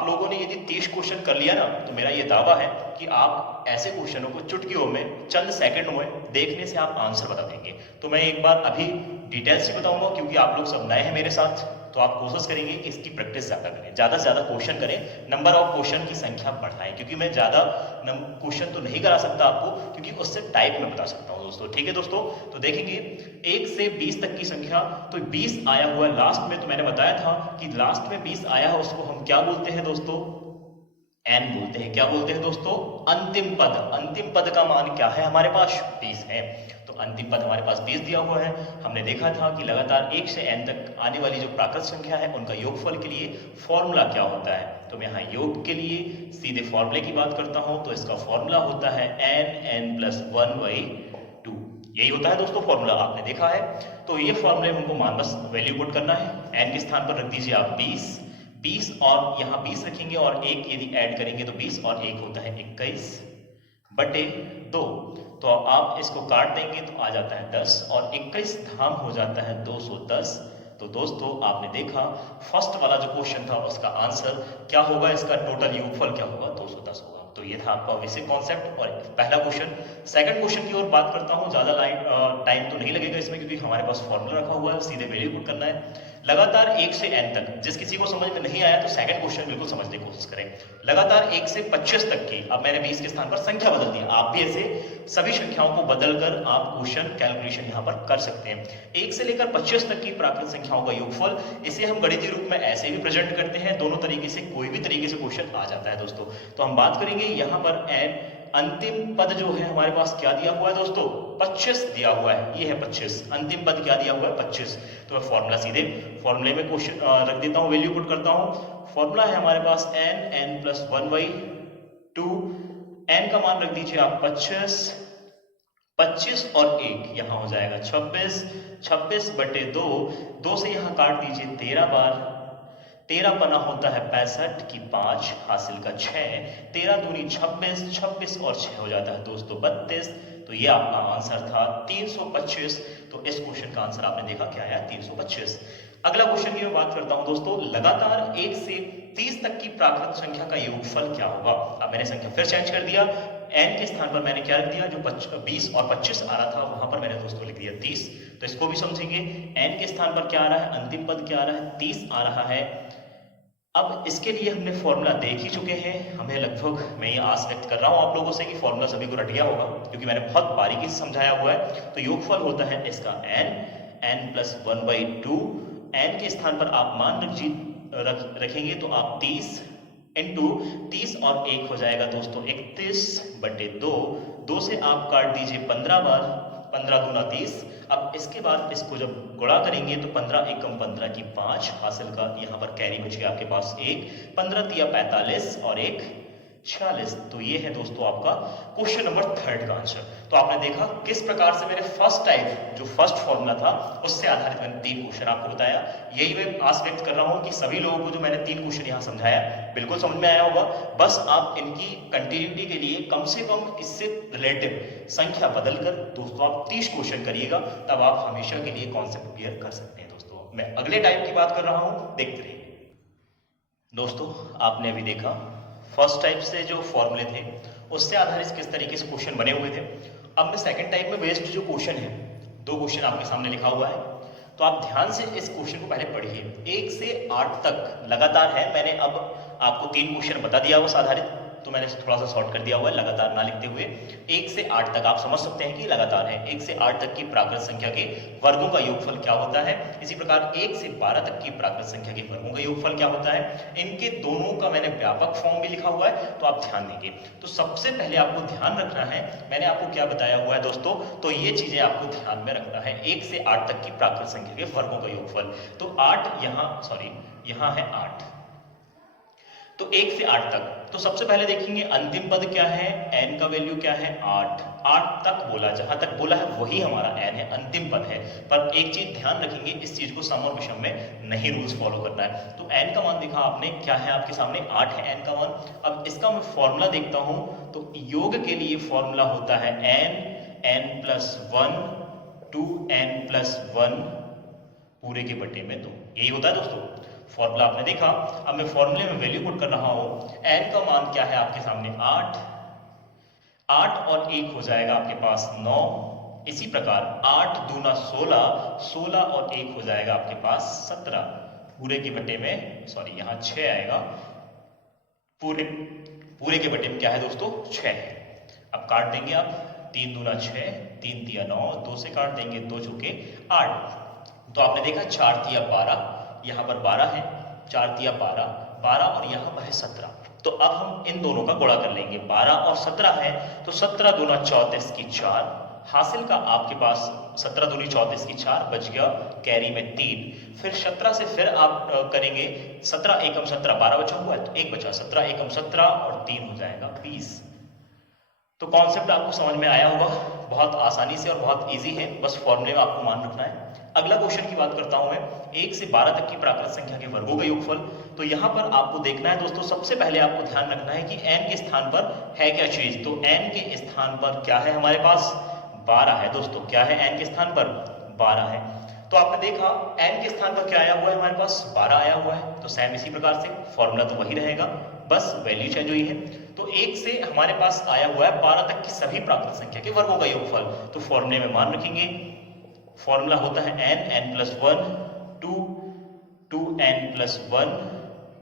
लोगों ने यदि 30 क्वेश्चन कर लिया ना, तो मेरा ये दावा है कि आप ऐसे क्वेश्चनों को चुटकियों में, चंद सेकंड में देखने से आप आंसर बता देंगे। तो मैं एक बार अभी डिटेल से बताऊंगा, क्योंकि आप लोग सब नए हैं मेरे साथ, तो आप कोशिश करेंगे कि इसकी प्रैक्टिस ज्यादा करें, ज्यादा से ज्यादा क्वेश्चन करें, नंबर ऑफ क्वेश्चन की संख्या बढ़ाएं, क्योंकि मैं ज्यादा क्वेश्चन तो नहीं करा सकता आपको, क्योंकि उससे टाइप में बता सकता हूं दोस्तों। ठीक है दोस्तों, तो देखेंगे 1 से 20 तक की संख्या, तो 20 आया हुआ है लास्ट में, तो मैंने बताया था कि लास्ट में 20 आया है उसको हम क्या बोलते हैं दोस्तों? n बोलते हैं। क्या बोलते हैं दोस्तों? अंतिम पद। अंतिम पद का मान क्या है हमारे पास? 20 है। तो अंतिम पद हमारे पास 20 दिया हुआ है। हमने देखा था कि लगातार 1 से n तक आने वाली जो प्राकृत संख्या है उनका योगफल के लिए फॉर्मूला क्या होता है। तो मैं यहाँ योग के लिए सीधे फॉर्मूले की बात करता हूँ, तो इसका फॉर्मूला होता है n+1/2। यही होता है दोस्तों फॉर्मूला, आपने देखा है। तो ये फॉर्मूले में हमको मान बस वैल्यू पुट करना है। n के स्थान पर रख दीजिए आप 20 और यहाँ 20 रखेंगे और 1 यदि ऐड करेंगे तो 20 और 1 होता है 21/2। तो आप इसको काट देंगे तो आ जाता है 10 और 21 धाम हो जाता है 210। तो दोस्तों आपने देखा फर्स्ट वाला जो क्वेश्चन था उसका आंसर क्या होगा, इसका टोटल योगफल क्या होगा, 210 होगा। तो ये था आपका बेसिक कॉन्सेप्ट और पहला क्वेश्चन। सेकंड क्वेश्चन की ओर बात करता हूँ। ज्यादा टाइम तो नहीं लगेगा इसमें क्योंकि हमारे पास फॉर्मूला रखा हुआ है, सीधे वैल्यू पुट करना है। लगातार 1 से n तक, जिस किसी को समझ में नहीं आया तो सेकंड क्वेश्चन बिल्कुल समझने की कोशिश करें। लगातार 1 से 25 तक की, अब मैंने 20 के स्थान पर संख्या बदल दी, आप भी ऐसे सभी संख्याओं को बदलकर आप क्वेश्चन कैलकुलेशन यहाँ पर कर सकते हैं। 1 से लेकर 25 तक की प्राकृत संख्याओं का योगफल, इसे हम गणितीय रूप में ऐसे भी प्रेजेंट करते हैं, दोनों तरीके से कोई भी तरीके से क्वेश्चन आ जाता है दोस्तों। तो हम बात करेंगे यहाँ पर n, अंतिम पद जो है हमारे पास क्या दिया हुआ है दोस्तों, 25 दिया हुआ है, ये है 25, अंतिम पद क्या दिया हुआ है 25। तो मैं फॉर्मूला सीधे फॉर्मूले में क्वेश्चन रख देता हूँ, वैल्यू पुट करता हूँ। फॉर्मूला है हमारे पास n+1/2। n का मान रख दीजिए आप 25 और 1 यहाँ हो जाएगा 26/2। 2 से यहाँ काट दीजिए 13 बार, 13 पना होता है 65 की 5 हासिल का 6, 13 दूनी 26, 26 और 6 हो जाता है दोस्तों 32। तो ये आपका आंसर था 325। तो इस क्वेश्चन का आंसर आपने देखा क्या आया, 325। अगला क्वेश्चन की मैं बात करता हूं दोस्तों। लगातार 1 से 30 तक की प्राकृत संख्या का योगफल क्या होगा। अब मैंने संख्या फिर चेंज कर दिया, n के स्थान पर मैंने क्या रख दिया, जो 20 और 25 आ रहा था वहां पर मैंने दोस्तों लिख दिया 30। तो इसको भी समझेंगे, n के स्थान पर क्या आ रहा है, अंतिम पद क्या आ रहा है, 30 आ रहा है। अब इसके लिए हमने फॉर्मूला देख ही चुके हैं, हमें लगभग, मैं ये आस व्यक्त कर रहा हूं आप लोगों से कि फॉर्मूला सभी को रट गया होगा क्योंकि मैंने बहुत बारीकी से समझाया हुआ है। तो योगफल होता है इसका n+1/2। n के स्थान पर आप मान रखेंगे तो आप 30 इंटू 30 और 1 हो जाएगा दोस्तों 31/2। 2 से आप काट दीजिए 15 बार, 15 दूना 30। अब इसके बाद इसको जब गुणा करेंगे तो 15 एकम 15 की 5 हासिल का, यहाँ पर कैरी बची आपके पास 1, 15 तिया 45 और 1 46। तो ये है दोस्तों आपका क्वेश्चन नंबर 3 का आंसर। तो आपने देखा किस प्रकार से मैंने फर्स्ट टाइप जो फर्स्ट फॉर्मूला था उससे आधारित मैंने 3 क्वेश्चन आपको बताया। यही मैं आस व्यक्त कर रहा हूं कि सभी लोगों को जो मैंने 3 क्वेश्चन यहाँ समझाया बिल्कुल समझ में आया होगा। बस आप इनकी कंटिन्यूटी के लिए कम से कम इससे रिलेटिव संख्या बदलकर दोस्तों आप 30 क्वेश्चन करिएगा, तब आप हमेशा के लिए कॉन्सेप्ट क्लियर कर सकते हैं दोस्तों। मैं अगले टाइप की बात कर रहा हूं, देखते रहिए दोस्तों। आपने अभी देखा फर्स्ट टाइप से जो फॉर्मूले थे उससे आधारित किस तरीके से क्वेश्चन बने हुए थे। अब मैं सेकंड टाइप में बेस्ड जो क्वेश्चन है, 2 क्वेश्चन आपके सामने लिखा हुआ है, तो आप ध्यान से इस क्वेश्चन को पहले पढ़िए। 1 से 8 तक लगातार है, मैंने अब आपको 3 क्वेश्चन बता दिया उस आधारित, तो मैंने थोड़ा सा शॉर्ट कर दिया हुआ है लगातार ना लिखते हुए। 1 से 8 तक आप समझ सकते हैं कि लगातार है। 1 से 8 तक की प्राकृत संख्या के वर्गों का योगफल क्या होता है। इसी प्रकार 1 से 12 तक की प्राकृत संख्या के वर्गों का योगफल क्या होता है। इनके दोनों का मैंने व्यापक फॉर्म भी लिखा हुआ है, तो आप ध्यान देंगे। तो सबसे पहले आपको ध्यान रखना है, मैंने आपको क्या बताया हुआ है दोस्तों, तो ये चीजें आपको ध्यान में रखना है। 1 से 8 तक की प्राकृत संख्या के वर्गों का योगफल, तो 8 यहाँ है 8, तो 1 से 8 तक। तो सबसे पहले देखेंगे अंतिम पद क्या है, n का वैल्यू क्या है 8 तक बोला, जहां तक बोला है वही हमारा n है, अंतिम पद है। पर एक चीज ध्यान रखेंगे, इस चीज को सम और विषम में नहीं रूल्स फॉलो करना है। तो n का मान देखा आपने क्या है, आपके सामने 8 है n का मान। अब इसका मैं फॉर्मूला देखता हूं, तो योग के लिए फॉर्मूला होता है n+1 2n+1 पूरे के बटे में 2। यही होता है दोस्तों फॉर्मूला, आपने देखा। अब मैं फॉर्मूले में वैल्यू पुट कर रहा हूं। n का मान क्या है आपके सामने 8 और 1 हो जाएगा आपके पास 9। इसी प्रकार 8 दूना 16 और 1 हो जाएगा आपके पास 17 पूरे के बटे में, यहाँ 6 आएगा, पूरे के बटे में क्या है दोस्तों 6 है। अब काट देंगे आप, 3 दूना 6, 3 तिया 9, 2 से काट देंगे 2 चौके 8। तो आपने देखा 4 तिया 12, यहाँ पर 12 है, 4 तिया 12 और यहाँ पर है 17। तो अब हम इन दोनों का गुणा कर लेंगे, 12 और 17 है, तो 17 दूना 34 की 4 हासिल का आपके पास 17 दूनी 34 की 4 बच गया, कैरी में 3, फिर 17 से फिर आप करेंगे 17 एकम 17 12 बचा हुआ है तो 1 बचा, 17 एकम 17 और 3 हो जाएगा 20। तो कॉन्सेप्ट आपको समझ में आया होगा, बहुत आसानी से और बहुत इजी है, बस फॉर्मूले में आपको मान रखना है। अगला क्वेश्चन की बात करता हूं मैं, 1 से 12 तक की प्राकृत संख्या के वर्गों का योगफल। तो यहां पर आपको देखना है दोस्तों, सबसे पहले आपको ध्यान रखना है कि n के स्थान पर है क्या चीज। तो n के स्थान पर क्या है हमारे पास, 12 है दोस्तों। क्या है n के स्थान पर, 12 है। तो आपने देखा n के स्थान पर क्या आया हुआ है हमारे पास, 12 आया हुआ है। तो सेम इसी प्रकार से फॉर्मूला तो वही रहेगा, बस वैल्यू चेंज हुई है। तो 1 से हमारे पास आया हुआ है 12 तक की सभी प्राकृत संख्या के वर्गों का योगफल। तो फॉर्मूले में मान रखेंगे, फॉर्मूला होता है n प्लस 1 2 n प्लस 1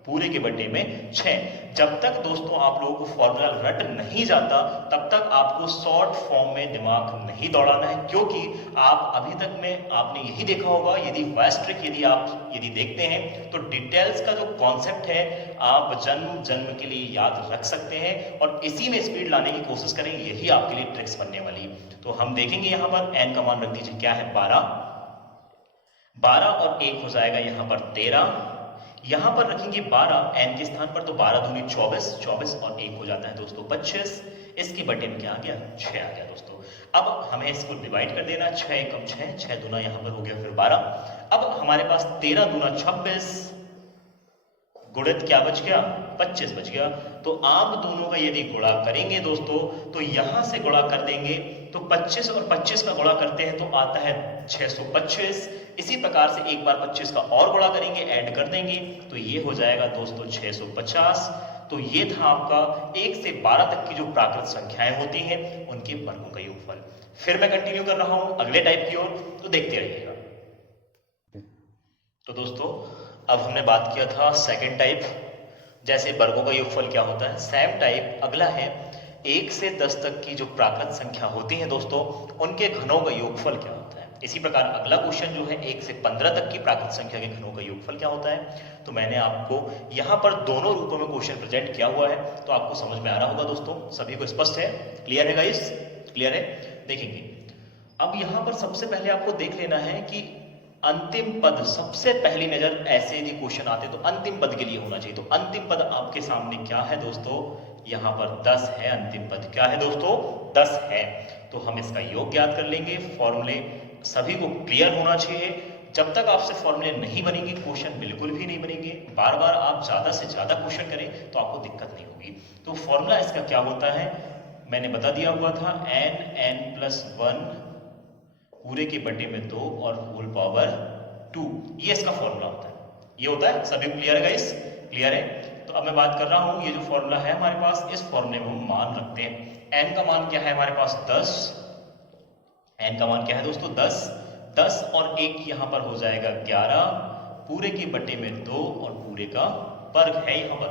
पूरे के बटे में 6। जब तक दोस्तों आप लोगों को फॉर्मूला रट नहीं जाता तब तक आपको शॉर्ट फॉर्म में दिमाग नहीं दौड़ाना है, क्योंकि आप अभी तक में आपने यही देखा होगा, यदि फर्स्ट ट्रिक यदि देखते हैं तो डिटेल्स का जो कॉन्सेप्ट है आप जन्म जन्म के लिए याद रख सकते हैं और इसी में स्पीड लाने की कोशिश करें, यही आपके लिए ट्रिक्स बनने वाली। तो हम देखेंगे यहाँ पर n का मान रख दीजिए, क्या है 12 और 1 हो जाएगा यहाँ पर 13। यहां पर रखेंगे 12 n के स्थान पर, तो 12 दूनी 24 और 1 हो जाता है दोस्तों 25। इसके बटे में क्या आ गया, 6 आ गया दोस्तों। अब हमें इसको डिवाइड कर देना, 6 एकम 6, 6 दूना यहां पर हो गया फिर 12। अब हमारे पास 13 दूना 26 गुणित क्या बच गया, 25 बच गया। तो आप दोनों का यदि गुणा करेंगे दोस्तों तो यहां से गुणा कर देंगे तो 25 और 25 का गुणा करते हैं तो आता है 625। इसी प्रकार से एक बार 25 का और गुणा करेंगे, ऐड कर देंगे तो ये हो जाएगा दोस्तों 650। तो ये था आपका 1 से 12 तक की जो प्राकृत संख्याएं होती हैं उनके वर्गों का योगफल। फिर मैं कंटिन्यू कर रहा हूं अगले टाइप की ओर, तो देखते रहिएगा। तो दोस्तों अब हमने बात किया था सेकंड टाइप, जैसे वर्गों का योगफल क्या होता है। सेम टाइप अगला है, 1 से 10 तक की जो प्राकृत संख्या होती है दोस्तों उनके घनों का योगफल क्या होता है। इसी प्रकार अगला क्वेश्चन जो है 1 से 15 तक की प्राकृत संख्या के घनों का योगफल क्या होता है। तो मैंने आपको यहाँ पर दोनों रूपों में क्वेश्चन प्रेजेंट किया हुआ है, तो आपको समझ में आ रहा होगा दोस्तों, सभी को स्पष्ट है, क्लियर है गाइस, क्लियर है। देखेंगे अब यहाँ पर सबसे पहले आपको देख लेना है कि अंतिम पद, सबसे पहली नजर ऐसे यदि क्वेश्चन आते तो अंतिम पद के लिए होना चाहिए। तो अंतिम पद आपके सामने क्या है दोस्तों, यहाँ पर 10 है। अंतिम पद क्या है दोस्तों, 10 है। तो हम इसका योग ज्ञात कर लेंगे। फॉर्मूले सभी को क्लियर होना चाहिए, जब तक आपसे फॉर्मूले नहीं बनेंगे क्वेश्चन बिल्कुल भी नहीं बनेंगे। बार बार आप ज्यादा से ज्यादा क्वेश्चन करें तो आपको दिक्कत नहीं होगी। तो फॉर्मूला इसका क्या होता है मैंने बता दिया हुआ था, n प्लस 1 पूरे के बटे में 2 और होल पावर 2, ये इसका फॉर्मूला होता है। ये होता है, सभी क्लियर है गाइस, क्लियर है। तो अब मैं बात कर रहा हूं, ये जो फॉर्मूला है हमारे पास, इस फॉर्मूले में हम मान रखते हैं। n का मान क्या है हमारे पास 10, n का मान क्या है दोस्तों 10 और 1 यहां पर हो जाएगा 11 पूरे के बटे में 2 और पूरे का वर्ग है। यहां पर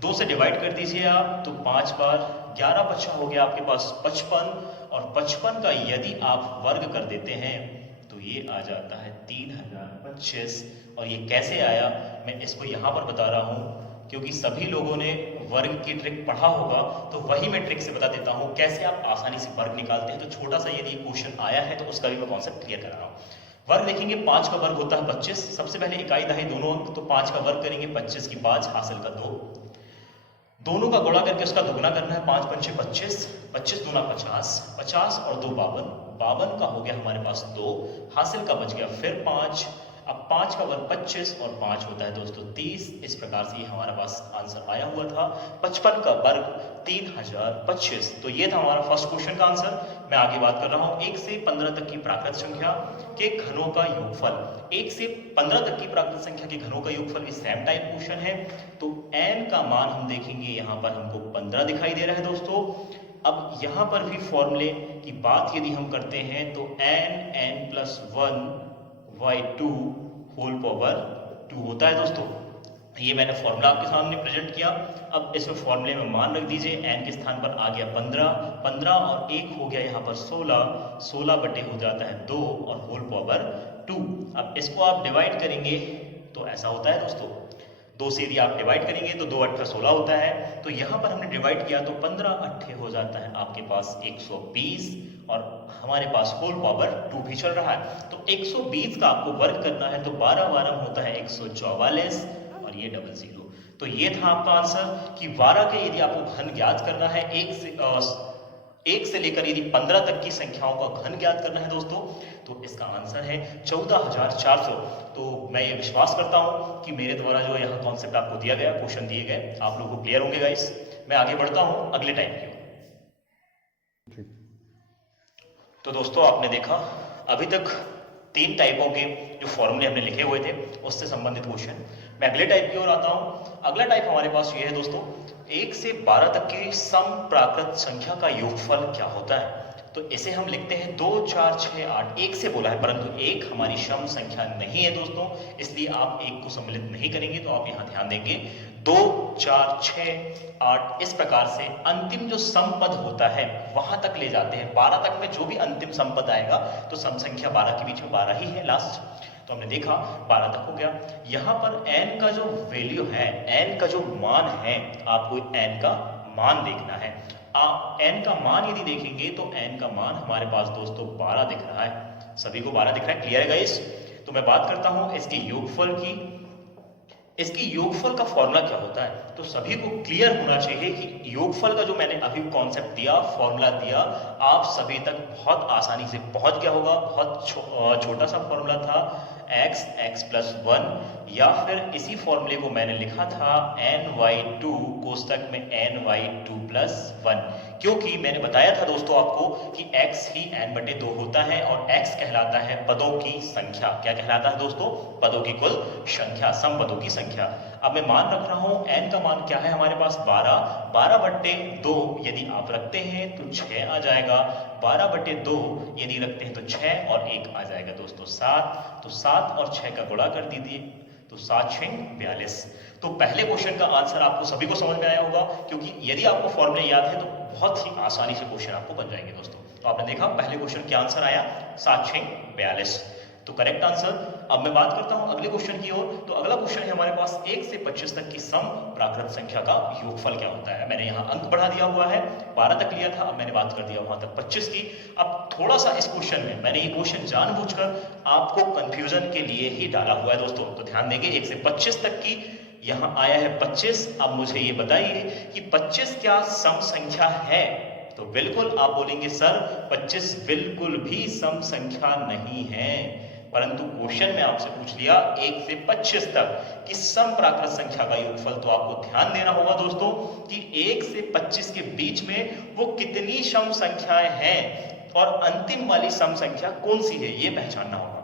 2 से डिवाइड कर दीजिए आप, तो 5 बार 11 बचा हो गया आपके पास 55, और 55 का यदि आप वर्ग कर देते हैं तो ये आ जाता है 3025। और ये कैसे आया मैं इसको यहाँ पर बता रहा हूँ, क्योंकि सभी लोगों ने वर्ग की ट्रिक पढ़ा होगा, तो वही मैं ट्रिक से बता देता हूँ कैसे आप आसानी से वर्ग निकालते हैं। तो छोटा सा यदि क्वेश्चन आया है तो उसका भी मैं कॉन्सेप्ट क्लियर कर रहा हूँ। वर्ग देखेंगे, 5 का वर्ग होता है 25। सबसे पहले इकाई दहाई दोनों अंक, तो 5 का वर्ग करेंगे, 25 की 5 हासिल का 2, दोनों का गुणा करके उसका दुगुना करना है, 5 पंचे 25, 25 दूना 50, 50 और 2 52, 52 का हो गया हमारे पास 2, हासिल का बच गया फिर 5। अब 5 का वर्ग 25 और 5 होता है दोस्तों 30। इस प्रकार से ये हमारे पास आंसर आया हुआ था, 55 का वर्ग 3025। तो ये था हमारा फर्स्ट क्वेश्चन का आंसर। मैं आगे बात कर रहा हूँ 1 से 15 तक की प्राकृत संख्या के घनों का योगफल। 1 से 15 तक की प्राकृत संख्या के घनों का योगफल भी सेम टाइप क्वेश्चन है। तो n का मान हम देखेंगे, यहाँ पर हमको 15 दिखाई दे रहा है दोस्तों। अब यहाँ पर भी फॉर्मूले की बात यदि हम करते हैं तो n प्लस 1/2 होल पावर 2 होता है दोस्तों। ये मैंने फॉर्मूला आपके सामने प्रेजेंट किया। अब इसमें फॉर्मूले में मान रख दीजिए, n के स्थान पर आ गया 15 और 1 हो गया यहाँ पर 16 बटे हो जाता है 2 और होल पावर 2। अब इसको आप डिवाइड करेंगे तो ऐसा होता है दोस्तों, 2 से यदि आप डिवाइड करेंगे तो 2 8 16 होता है, तो यहाँ पर हमने डिवाइड किया तो 15 8 हो जाता है आपके पास 120 और हमारे पास होल पावर 2 भी चल रहा है। तो 120 का आपको वर्ग करना है तो 12 12 होता है 144 और ये डबल जीरो। तो ये था आपका आंसर कि 12 के यदि आपको घन ज्ञात करना है, एक से लेकर यदि 15 तक की संख्याओं का घन ज्ञात करना है दोस्तों, तो इसका आंसर है 14,400। तो मैं ये विश्वास करता हूं कि मेरे द्वारा जो यहाँ कॉन्सेप्ट आपको दिया गया, क्वेश्चन दिए गए, आप लोगों को क्लियर होंगे गाइस। मैं आगे बढ़ता हूं अगले टाइप की ओर। तो दोस्तों आपने देखा अभी तक 3 टाइपों के जो फॉर्मूले हमने लिखे हुए थे उससे संबंधित क्वेश्चन। मैं अगले टाइप की ओर आता हूं। अगला टाइप हमारे पास ये है दोस्तों, 1 से 12 तक की सम प्राकृत संख्या का योगफल क्या होता है। तो इसे हम लिखते हैं 2 4 6 8। 1 से बोला है परंतु 1 हमारी सम संख्या नहीं है दोस्तों, इसलिए आप 1 को सम्मिलित नहीं करेंगे। तो आप यहाँ ध्यान देंगे 2 4 6 8 इस प्रकार से अंतिम जो सम पद होता है वहां तक ले जाते हैं। 12 तक में जो भी अंतिम सम पद आएगा तो सम संख्या 12 के बीच में 12 ही है लास्ट। तो हमने देखा 12 तक हो गया। यहाँ पर n का जो वैल्यू है, n का जो मान है, आपको n का मान देखना है। n का मान यदि देखेंगे तो n का मान हमारे पास दोस्तों 12 दिख रहा है। सभी को 12 दिख रहा है, क्लियर है गाइस। तो मैं बात करता हूं इसके योगफल की। इसकी योगफल का फॉर्मूला क्या होता है, तो सभी को क्लियर होना चाहिए कि योगफल का जो मैंने अभी कॉन्सेप्ट दिया, फॉर्मूला दिया, आप सभी तक बहुत आसानी से पहुंच गया होगा। बहुत छोटा सा फॉर्मूला था, x प्लस 1, या फिर इसी फॉर्मूले को मैंने लिखा था ny2 कोष्टक में ny2 प्लस 1, क्योंकि मैंने बताया था दोस्तों आपको कि x ही n/2 होता है और x कहलाता है पदों की संख्या। क्या कहलाता है दोस्तों? पदों की कुल संख्या, सम पदों की संख्या। अब मैं मान रख रहा हूं n का मान क्या है हमारे पास 12, 12/2 यदि आप रखते हैं तो 6 आ जाएगा, 12/2 यदि रखते हैं तो 6 और 1 आ जाएगा दोस्तों 7। तो 7 और 6 का गुणा कर दीजिए तो 7 6 42। तो पहले क्वेश्चन का आंसर आपको सभी को समझ में आया होगा, क्योंकि यदि आपको फॉर्मूले याद है तो बहुत ही आसानी से क्वेश्चन आपको बन जाएंगे दोस्तों। तो आपने देखा पहले क्वेश्चन क्या आंसर आया, 7 6 42, तो करेक्ट आंसर। अब मैं बात करता हूं अगले क्वेश्चन की ओर। तो अगला क्वेश्चन है हमारे पास 1 से 25 तक की सम प्राकृत संख्या का योगफल क्या होता है। मैंने यहाँ अंक बढ़ा दिया हुआ है, 12 तक लिया था, अब मैंने बात कर दिया वहां तक 25 की। अब थोड़ा सा इस क्वेश्चन में मैंने ये क्वेश्चन जानबूझकर आपको कंफ्यूजन के लिए ही डाला हुआ है दोस्तों। तो ध्यान देंगे 1 से 25 तक की, यहाँ आया है 25। अब मुझे ये बताइए कि 25 क्या सम संख्या है? तो बिल्कुल आप बोलेंगे सर 25 बिल्कुल भी सम संख्या नहीं है, परंतु क्वेश्चन में आपसे पूछ लिया 1 से 25 तक कि सम प्राकृत संख्या का योगफल। तो आपको ध्यान देना होगा दोस्तों कि 1 से 25 के बीच में वो कितनी सम संख्याएं हैं और अंतिम वाली सम संख्या कौन सी है ये पहचानना होगा।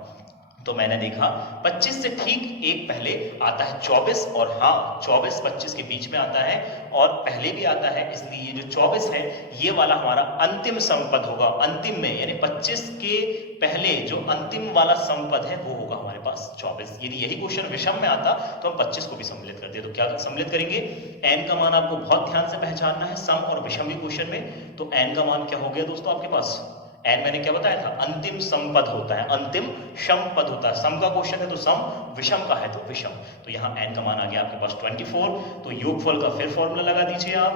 तो मैंने देखा 25 से ठीक एक पहले आता है 24, और हाँ 24 25 के बीच में आता है और पहले भी आता है, इसलिए ये जो 24 है ये वाला हमारा अंतिम समपद होगा। अंतिम में यानी 25 के पहले जो अंतिम वाला समपद है वो होगा हमारे पास 24। यदि यही क्वेश्चन विषम में आता तो हम 25 को भी सम्मिलित करते। तो क्या सम्मिलित करेंगे? n का मान आपको बहुत ध्यान से पहचानना है, सम और विषम भी क्वेश्चन में। तो n का मान क्या हो गया दोस्तों आपके पास? n मैंने क्या बताया था? अंतिम समपद होता है, अंतिम सम पद होता है। सम का क्वेश्चन है तो सम, विषम का है तो विषम। तो यहाँ n का मान आ गया आपके पास 24। तो योगफल का फिर फॉर्मूला लगा दीजिए आप,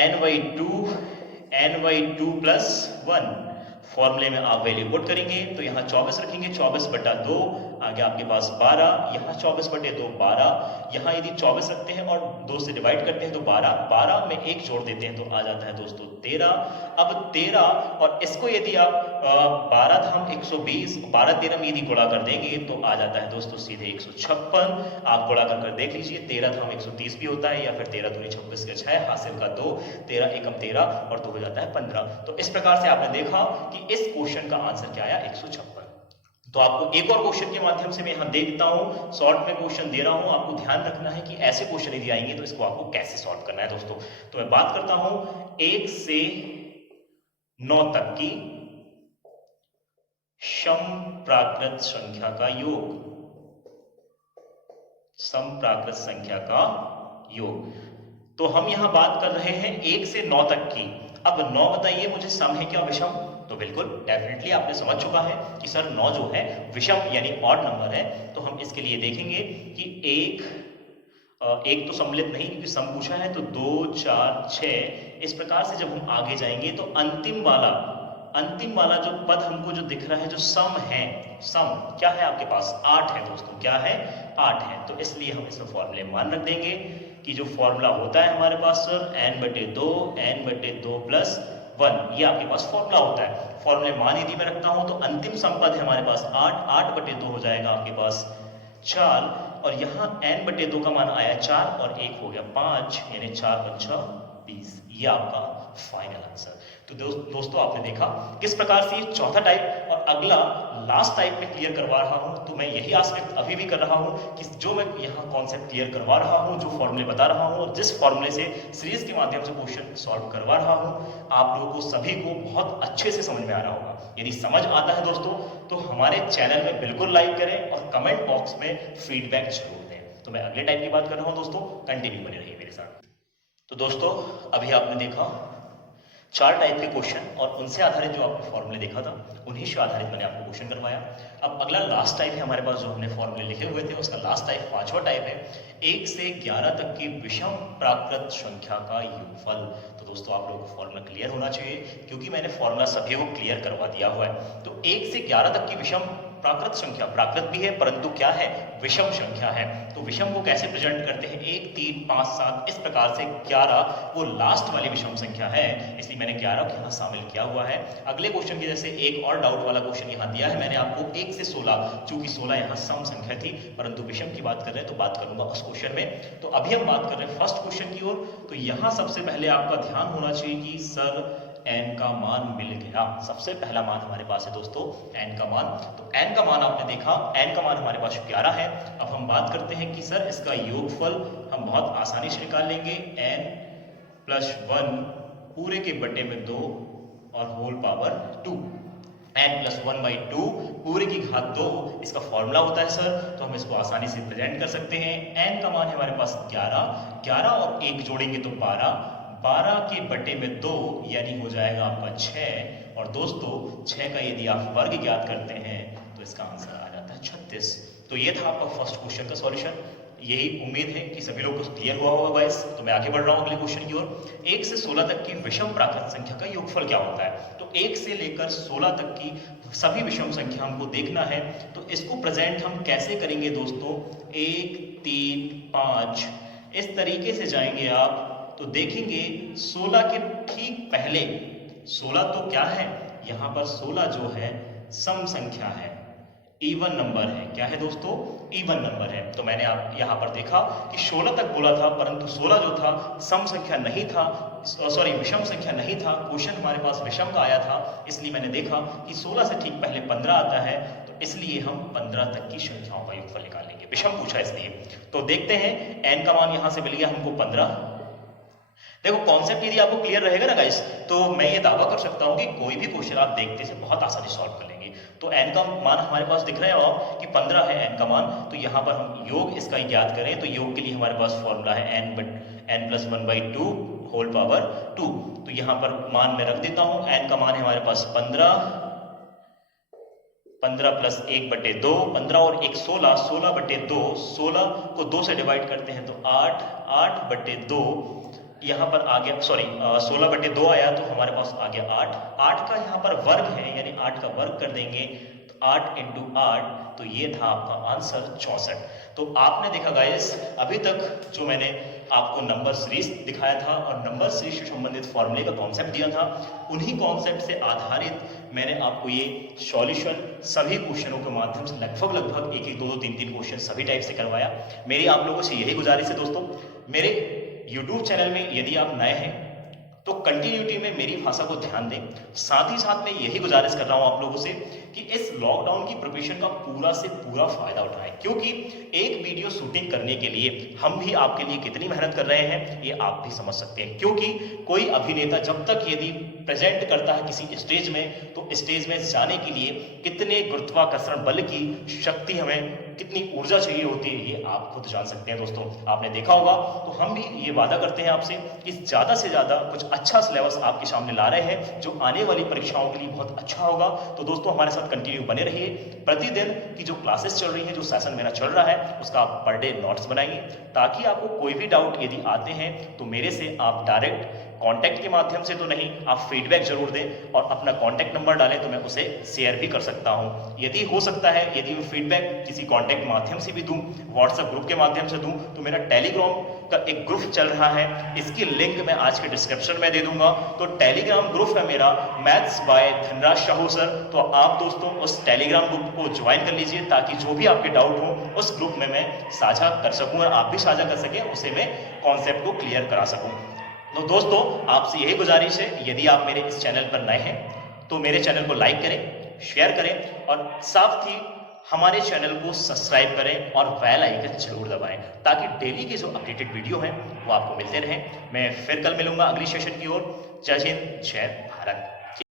n/2 प्लस 1। फॉर्मूले में आप वैल्यू पुट करेंगे तो यहाँ 24 रखेंगे, 24/2 आ गया आपके पास 12, यहाँ 24/2 12, यहाँ यदि 24 रखते हैं और 2 से डिवाइड करते हैं तो 12, 12 में 1 जोड़ देते हैं तो आ जाता है दोस्तों 13। अब 13 और इसको यदि आप 12 धाम 120, 12 13 में यदि गुणा कर देंगे तो आ जाता है दोस्तों सीधे 156। आप गुणा कर देख लीजिए, 13 धाम 130 भी होता है, या फिर 13 दूनी 26 के 6, हासिल का 2, 13 एकम 13 और 2 हो जाता है 15। तो इस प्रकार से आपने देखा कि इस क्वेश्चन का आंसर क्या आया, 156। तो आपको एक और क्वेश्चन के माध्यम से मैं यहां दे देता हूं, शॉर्ट में क्वेश्चन दे रहा हूं। आपको ध्यान रखना है कि ऐसे क्वेश्चन यदि आएंगे तो इसको आपको कैसे सॉल्व करना है दोस्तों। तो मैं बात करता हूं 1 से 9 तक की सम प्राकृत संख्या का योग, सम प्राकृत संख्या का योग। तो हम यहां बात कर रहे हैं 1 से 9 तक की। अब 9 बताइए मुझे सम है क्या विषम? तो बिल्कुल डेफिनेटली आपने समझ चुका है कि सर 9 जो है विषम यानी ऑड नंबर है। तो हम इसके लिए देखेंगे कि 1 एक तो सम्मिलित नहीं, क्योंकि सम पूछा है, तो 2 4 6 इस प्रकार से जब हम आगे जाएंगे तो अंतिम वाला जो पद हमको जो दिख रहा है, जो सम है, सम क्या है आपके पास 8 है दोस्तों, क्या है 8 है। तो इसलिए हम इसमें फॉर्मूले मान रख देंगे कि जो फॉर्मूला होता है हमारे पास सर n/2 प्लस 1, ये आपके पास फॉर्मूला होता है। फॉर्मूले मान यदि मैं रखता हूं तो अंतिम सम पद है हमारे पास 8/2 हो जाएगा आपके पास 4, और यहाँ n/2 का मान आया 4 और 1 हो गया 5, यानी 4×5 = 20। ये आपका फाइनल आंसर। तो दोस्तों आपने देखा किस प्रकार से ये चौथा टाइप और अगला लास्ट टाइप में क्लियर करवा रहा हूं। तो मैं यही आस्पेक्ट अभी भी कर रहा हूं कि जो मैं यहाँ कॉन्सेप्ट क्लियर करवा रहा हूं, जो फॉर्मूले बता रहा हूं और जिस फॉर्मूले से सीरीज के माध्यम से क्वेश्चन सॉल्व करवा रहा हूं, आप लोगों को सभी को बहुत अच्छे से समझ में आ रहा होगा। यदि समझ आता है दोस्तों तो हमारे चैनल में बिल्कुल लाइक करें और कमेंट बॉक्स में फीडबैक जरूर दें। तो मैं अगले टाइप की बात कर रहा हूं दोस्तों, कंटिन्यू बने रहिए मेरे साथ। तो दोस्तों अभी आपने देखा 4 टाइप के क्वेश्चन और उनसे आधारित जो आपने फॉर्मूले देखा था, उन्हीं से आधारित मैंने आपको क्वेश्चन करवाया। अब अगला लास्ट टाइप है हमारे पास, जो हमने फॉर्मूले लिखे हुए थे उसका लास्ट टाइप 5वां टाइप है 1 से 11 तक की विषम प्राकृत संख्या का योगफल। तो दोस्तों आप लोगों को फॉर्मूला क्लियर होना चाहिए, क्योंकि मैंने फॉर्मूला सभी को क्लियर करवा दिया हुआ है। तो 1 से 11 तक की विषम प्राकृत संख्या, प्राकृत भी है परंतु क्या है, विषम संख्या है। तो विषम को कैसे प्रेजेंट करते हैं, 1 3 5 7 इस प्रकार से 11 वो लास्ट वाली विषम संख्या है, इसलिए मैंने 11 को यहाँ शामिल किया हुआ है। अगले क्वेश्चन की जैसे एक और डाउट वाला क्वेश्चन यहाँ दिया है मैंने आपको 1 से 16, चूंकि 16 यहाँ सम संख्या थी परंतु विषम की बात कर रहे हैं तो बात करूंगा उस क्वेश्चन में। तो अभी हम बात कर रहे हैं फर्स्ट क्वेश्चन की ओर। तो यहाँ सबसे पहले आपका ध्यान होना चाहिए कि सर n का मान मिल गया। सबसे पहला मान हमारे पास है दोस्तों n का मान। तो n का मान आपने देखा, n का मान हमारे पास 11 है। अब हम बात करते हैं कि सर इसका योगफल हम बहुत आसानी से निकाल लेंगे, n+1 पूरे के बटे में 2 और होल पावर 2, n+1/2 पूरे की घात 2 इसका फॉर्मूला होता है सर। तो हम इसको आसानी से प्रेजेंट कर सकते हैं। n का मान है हमारे पास 11 और 1 जोड़ेंगे तो 12 के बटे में 2 यानी हो जाएगा आपका 6, और दोस्तों 6 का यदि आप वर्ग ज्ञात करते हैं तो इसका आंसर आ जाता है 36। तो ये था आपका फर्स्ट क्वेश्चन का सॉल्यूशन। यही उम्मीद है कि सभी लोग को क्लियर हुआ होगा गाइस। तो मैं आगे बढ़ रहा हूँ अगले क्वेश्चन की ओर। 1 से 16 तक की विषम प्राकृत संख्या का योगफल क्या होता है। तो 1 से लेकर 16 तक की सभी विषम संख्या हमको देखना है। तो इसको प्रेजेंट हम कैसे करेंगे दोस्तों, 1 3 5 इस तरीके से जाएंगे आप तो देखेंगे 16 के ठीक पहले, 16 तो क्या है यहाँ पर, 16 जो है सम संख्या है, इवन नंबर है। क्या है दोस्तों, इवन नंबर है। तो मैंने आप यहाँ पर देखा कि 16 तक बोला था परंतु 16 जो था सम संख्या नहीं था, सॉरी विषम संख्या नहीं था। क्वेश्चन हमारे पास विषम का आया था, इसलिए मैंने देखा कि 16 से ठीक पहले 15 आता है, तो इसलिए हम 15 तक की संख्याओं का योगफल निकालेंगे। विषम पूछा इसलिए। तो देखते हैं n का मान यहाँ से मिल गया हमको 15। देखो कॉन्सेप्ट यदि आपको क्लियर रहेगा ना गाइस, तो मैं ये दावा कर सकता हूं कि कोई भी क्वेश्चन आप देखते से बहुत आसानी सॉल्व कर लेंगे। तो n का मान हमारे पास दिख रहा है आप कि 15 है n का मान। तो यहाँ पर हम योग इसका ज्ञात करें तो योग के लिए हमारे पास फॉर्मूला है n+1/2 होल पावर 2। तो यहाँ पर मान मैं रख देता हूँ। n का मान है हमारे पास 15 प्लस 1/2, 15 और 1 16, 16/2, 16 को 2 से डिवाइड करते हैं तो 8, 8/2 यहाँ पर आ गया, सॉरी 16/2 आया तो हमारे पास आ गया 8। 8 का यहाँ पर वर्ग है, यानी 8 का वर्ग कर देंगे तो 8 × 8, तो ये था आपका आंसर 64। तो आपने देखा गाइस अभी तक जो मैंने आपको नंबर सीरीज दिखाया था और नंबर सीरीज से संबंधित फॉर्मूले का कॉन्सेप्ट दिया था, उन्हीं कॉन्सेप्ट से आधारित मैंने आपको ये सॉल्यूशन सभी क्वेश्चनों के माध्यम से लगभग 1 2 3 क्वेश्चन सभी टाइप से करवाया। मेरी आप लोगों से यही गुजारिश है दोस्तों, मेरे YouTube चैनल में यदि आप नए हैं तो कंटिन्यूटी में मेरी भाषा को ध्यान दें। साथ ही साथ मैं यही गुजारिश कर रहा हूं आप लोगों से कि इस लॉकडाउन की प्रिपरेशन का पूरा से पूरा फायदा उठाएं, क्योंकि एक वीडियो शूटिंग करने के लिए हम भी आपके लिए कितनी मेहनत कर रहे हैं ये आप भी समझ सकते हैं। क्योंकि कोई अभिनेता जब तक यदि प्रेजेंट करता है किसी स्टेज में, तो स्टेज में जाने के लिए कितने गुरुत्वाकर्षण बल की शक्ति, हमें कितनी ऊर्जा चाहिए होती है, ये आप खुद जान सकते हैं दोस्तों। आपने देखा होगा। तो हम भी ये वादा करते हैं आपसे कि ज्यादा से ज्यादा कुछ अच्छा सिलेबस आपके सामने ला रहे हैं जो आने वाली परीक्षाओं के लिए बहुत अच्छा होगा। तो दोस्तों हमारे साथ कंटिन्यू बने रहिए। प्रतिदिन की जो क्लासेस चल रही हैं, जो सेशन मेरा चल रहा है, उसका आप पर डे नोट्स बनाइए, ताकि आपको कोई भी डाउट यदि आते हैं तो मेरे से आप डायरेक्ट कांटेक्ट के माध्यम से तो नहीं, आप फीडबैक जरूर दें और अपना कांटेक्ट नंबर डालें तो मैं उसे शेयर भी कर सकता हूं। यदि हो सकता है, यदि मैं फीडबैक किसी कांटेक्ट माध्यम से भी दूं, व्हाट्सएप ग्रुप के माध्यम से दूं, तो मेरा टेलीग्राम का एक ग्रुप चल रहा है, इसकी लिंक मैं आज के डिस्क्रिप्शन में दे दूंगा। तो टेलीग्राम ग्रुप है मेरा, maths by Dhanraj Shahu sir. तो आप दोस्तों उस टेलीग्राम ग्रुप को ज्वाइन कर लीजिए, ताकि जो भी आपके डाउट हो उस ग्रुप में मैं साझा कर सकूं और आप भी साझा कर सकें, उसे मैं कॉन्सेप्ट को क्लियर करा सकूं। तो दोस्तों आपसे यही गुजारिश है, यदि आप मेरे इस चैनल पर नए हैं तो मेरे चैनल को लाइक करें, शेयर करें और साथ ही हमारे चैनल को सब्सक्राइब करें और बेल आइकन जरूर दबाएं, ताकि डेली के जो अपडेटेड वीडियो हैं वो आपको मिलते रहें। मैं फिर कल मिलूंगा अगली सेशन की ओर। जय हिंद, जय भारत।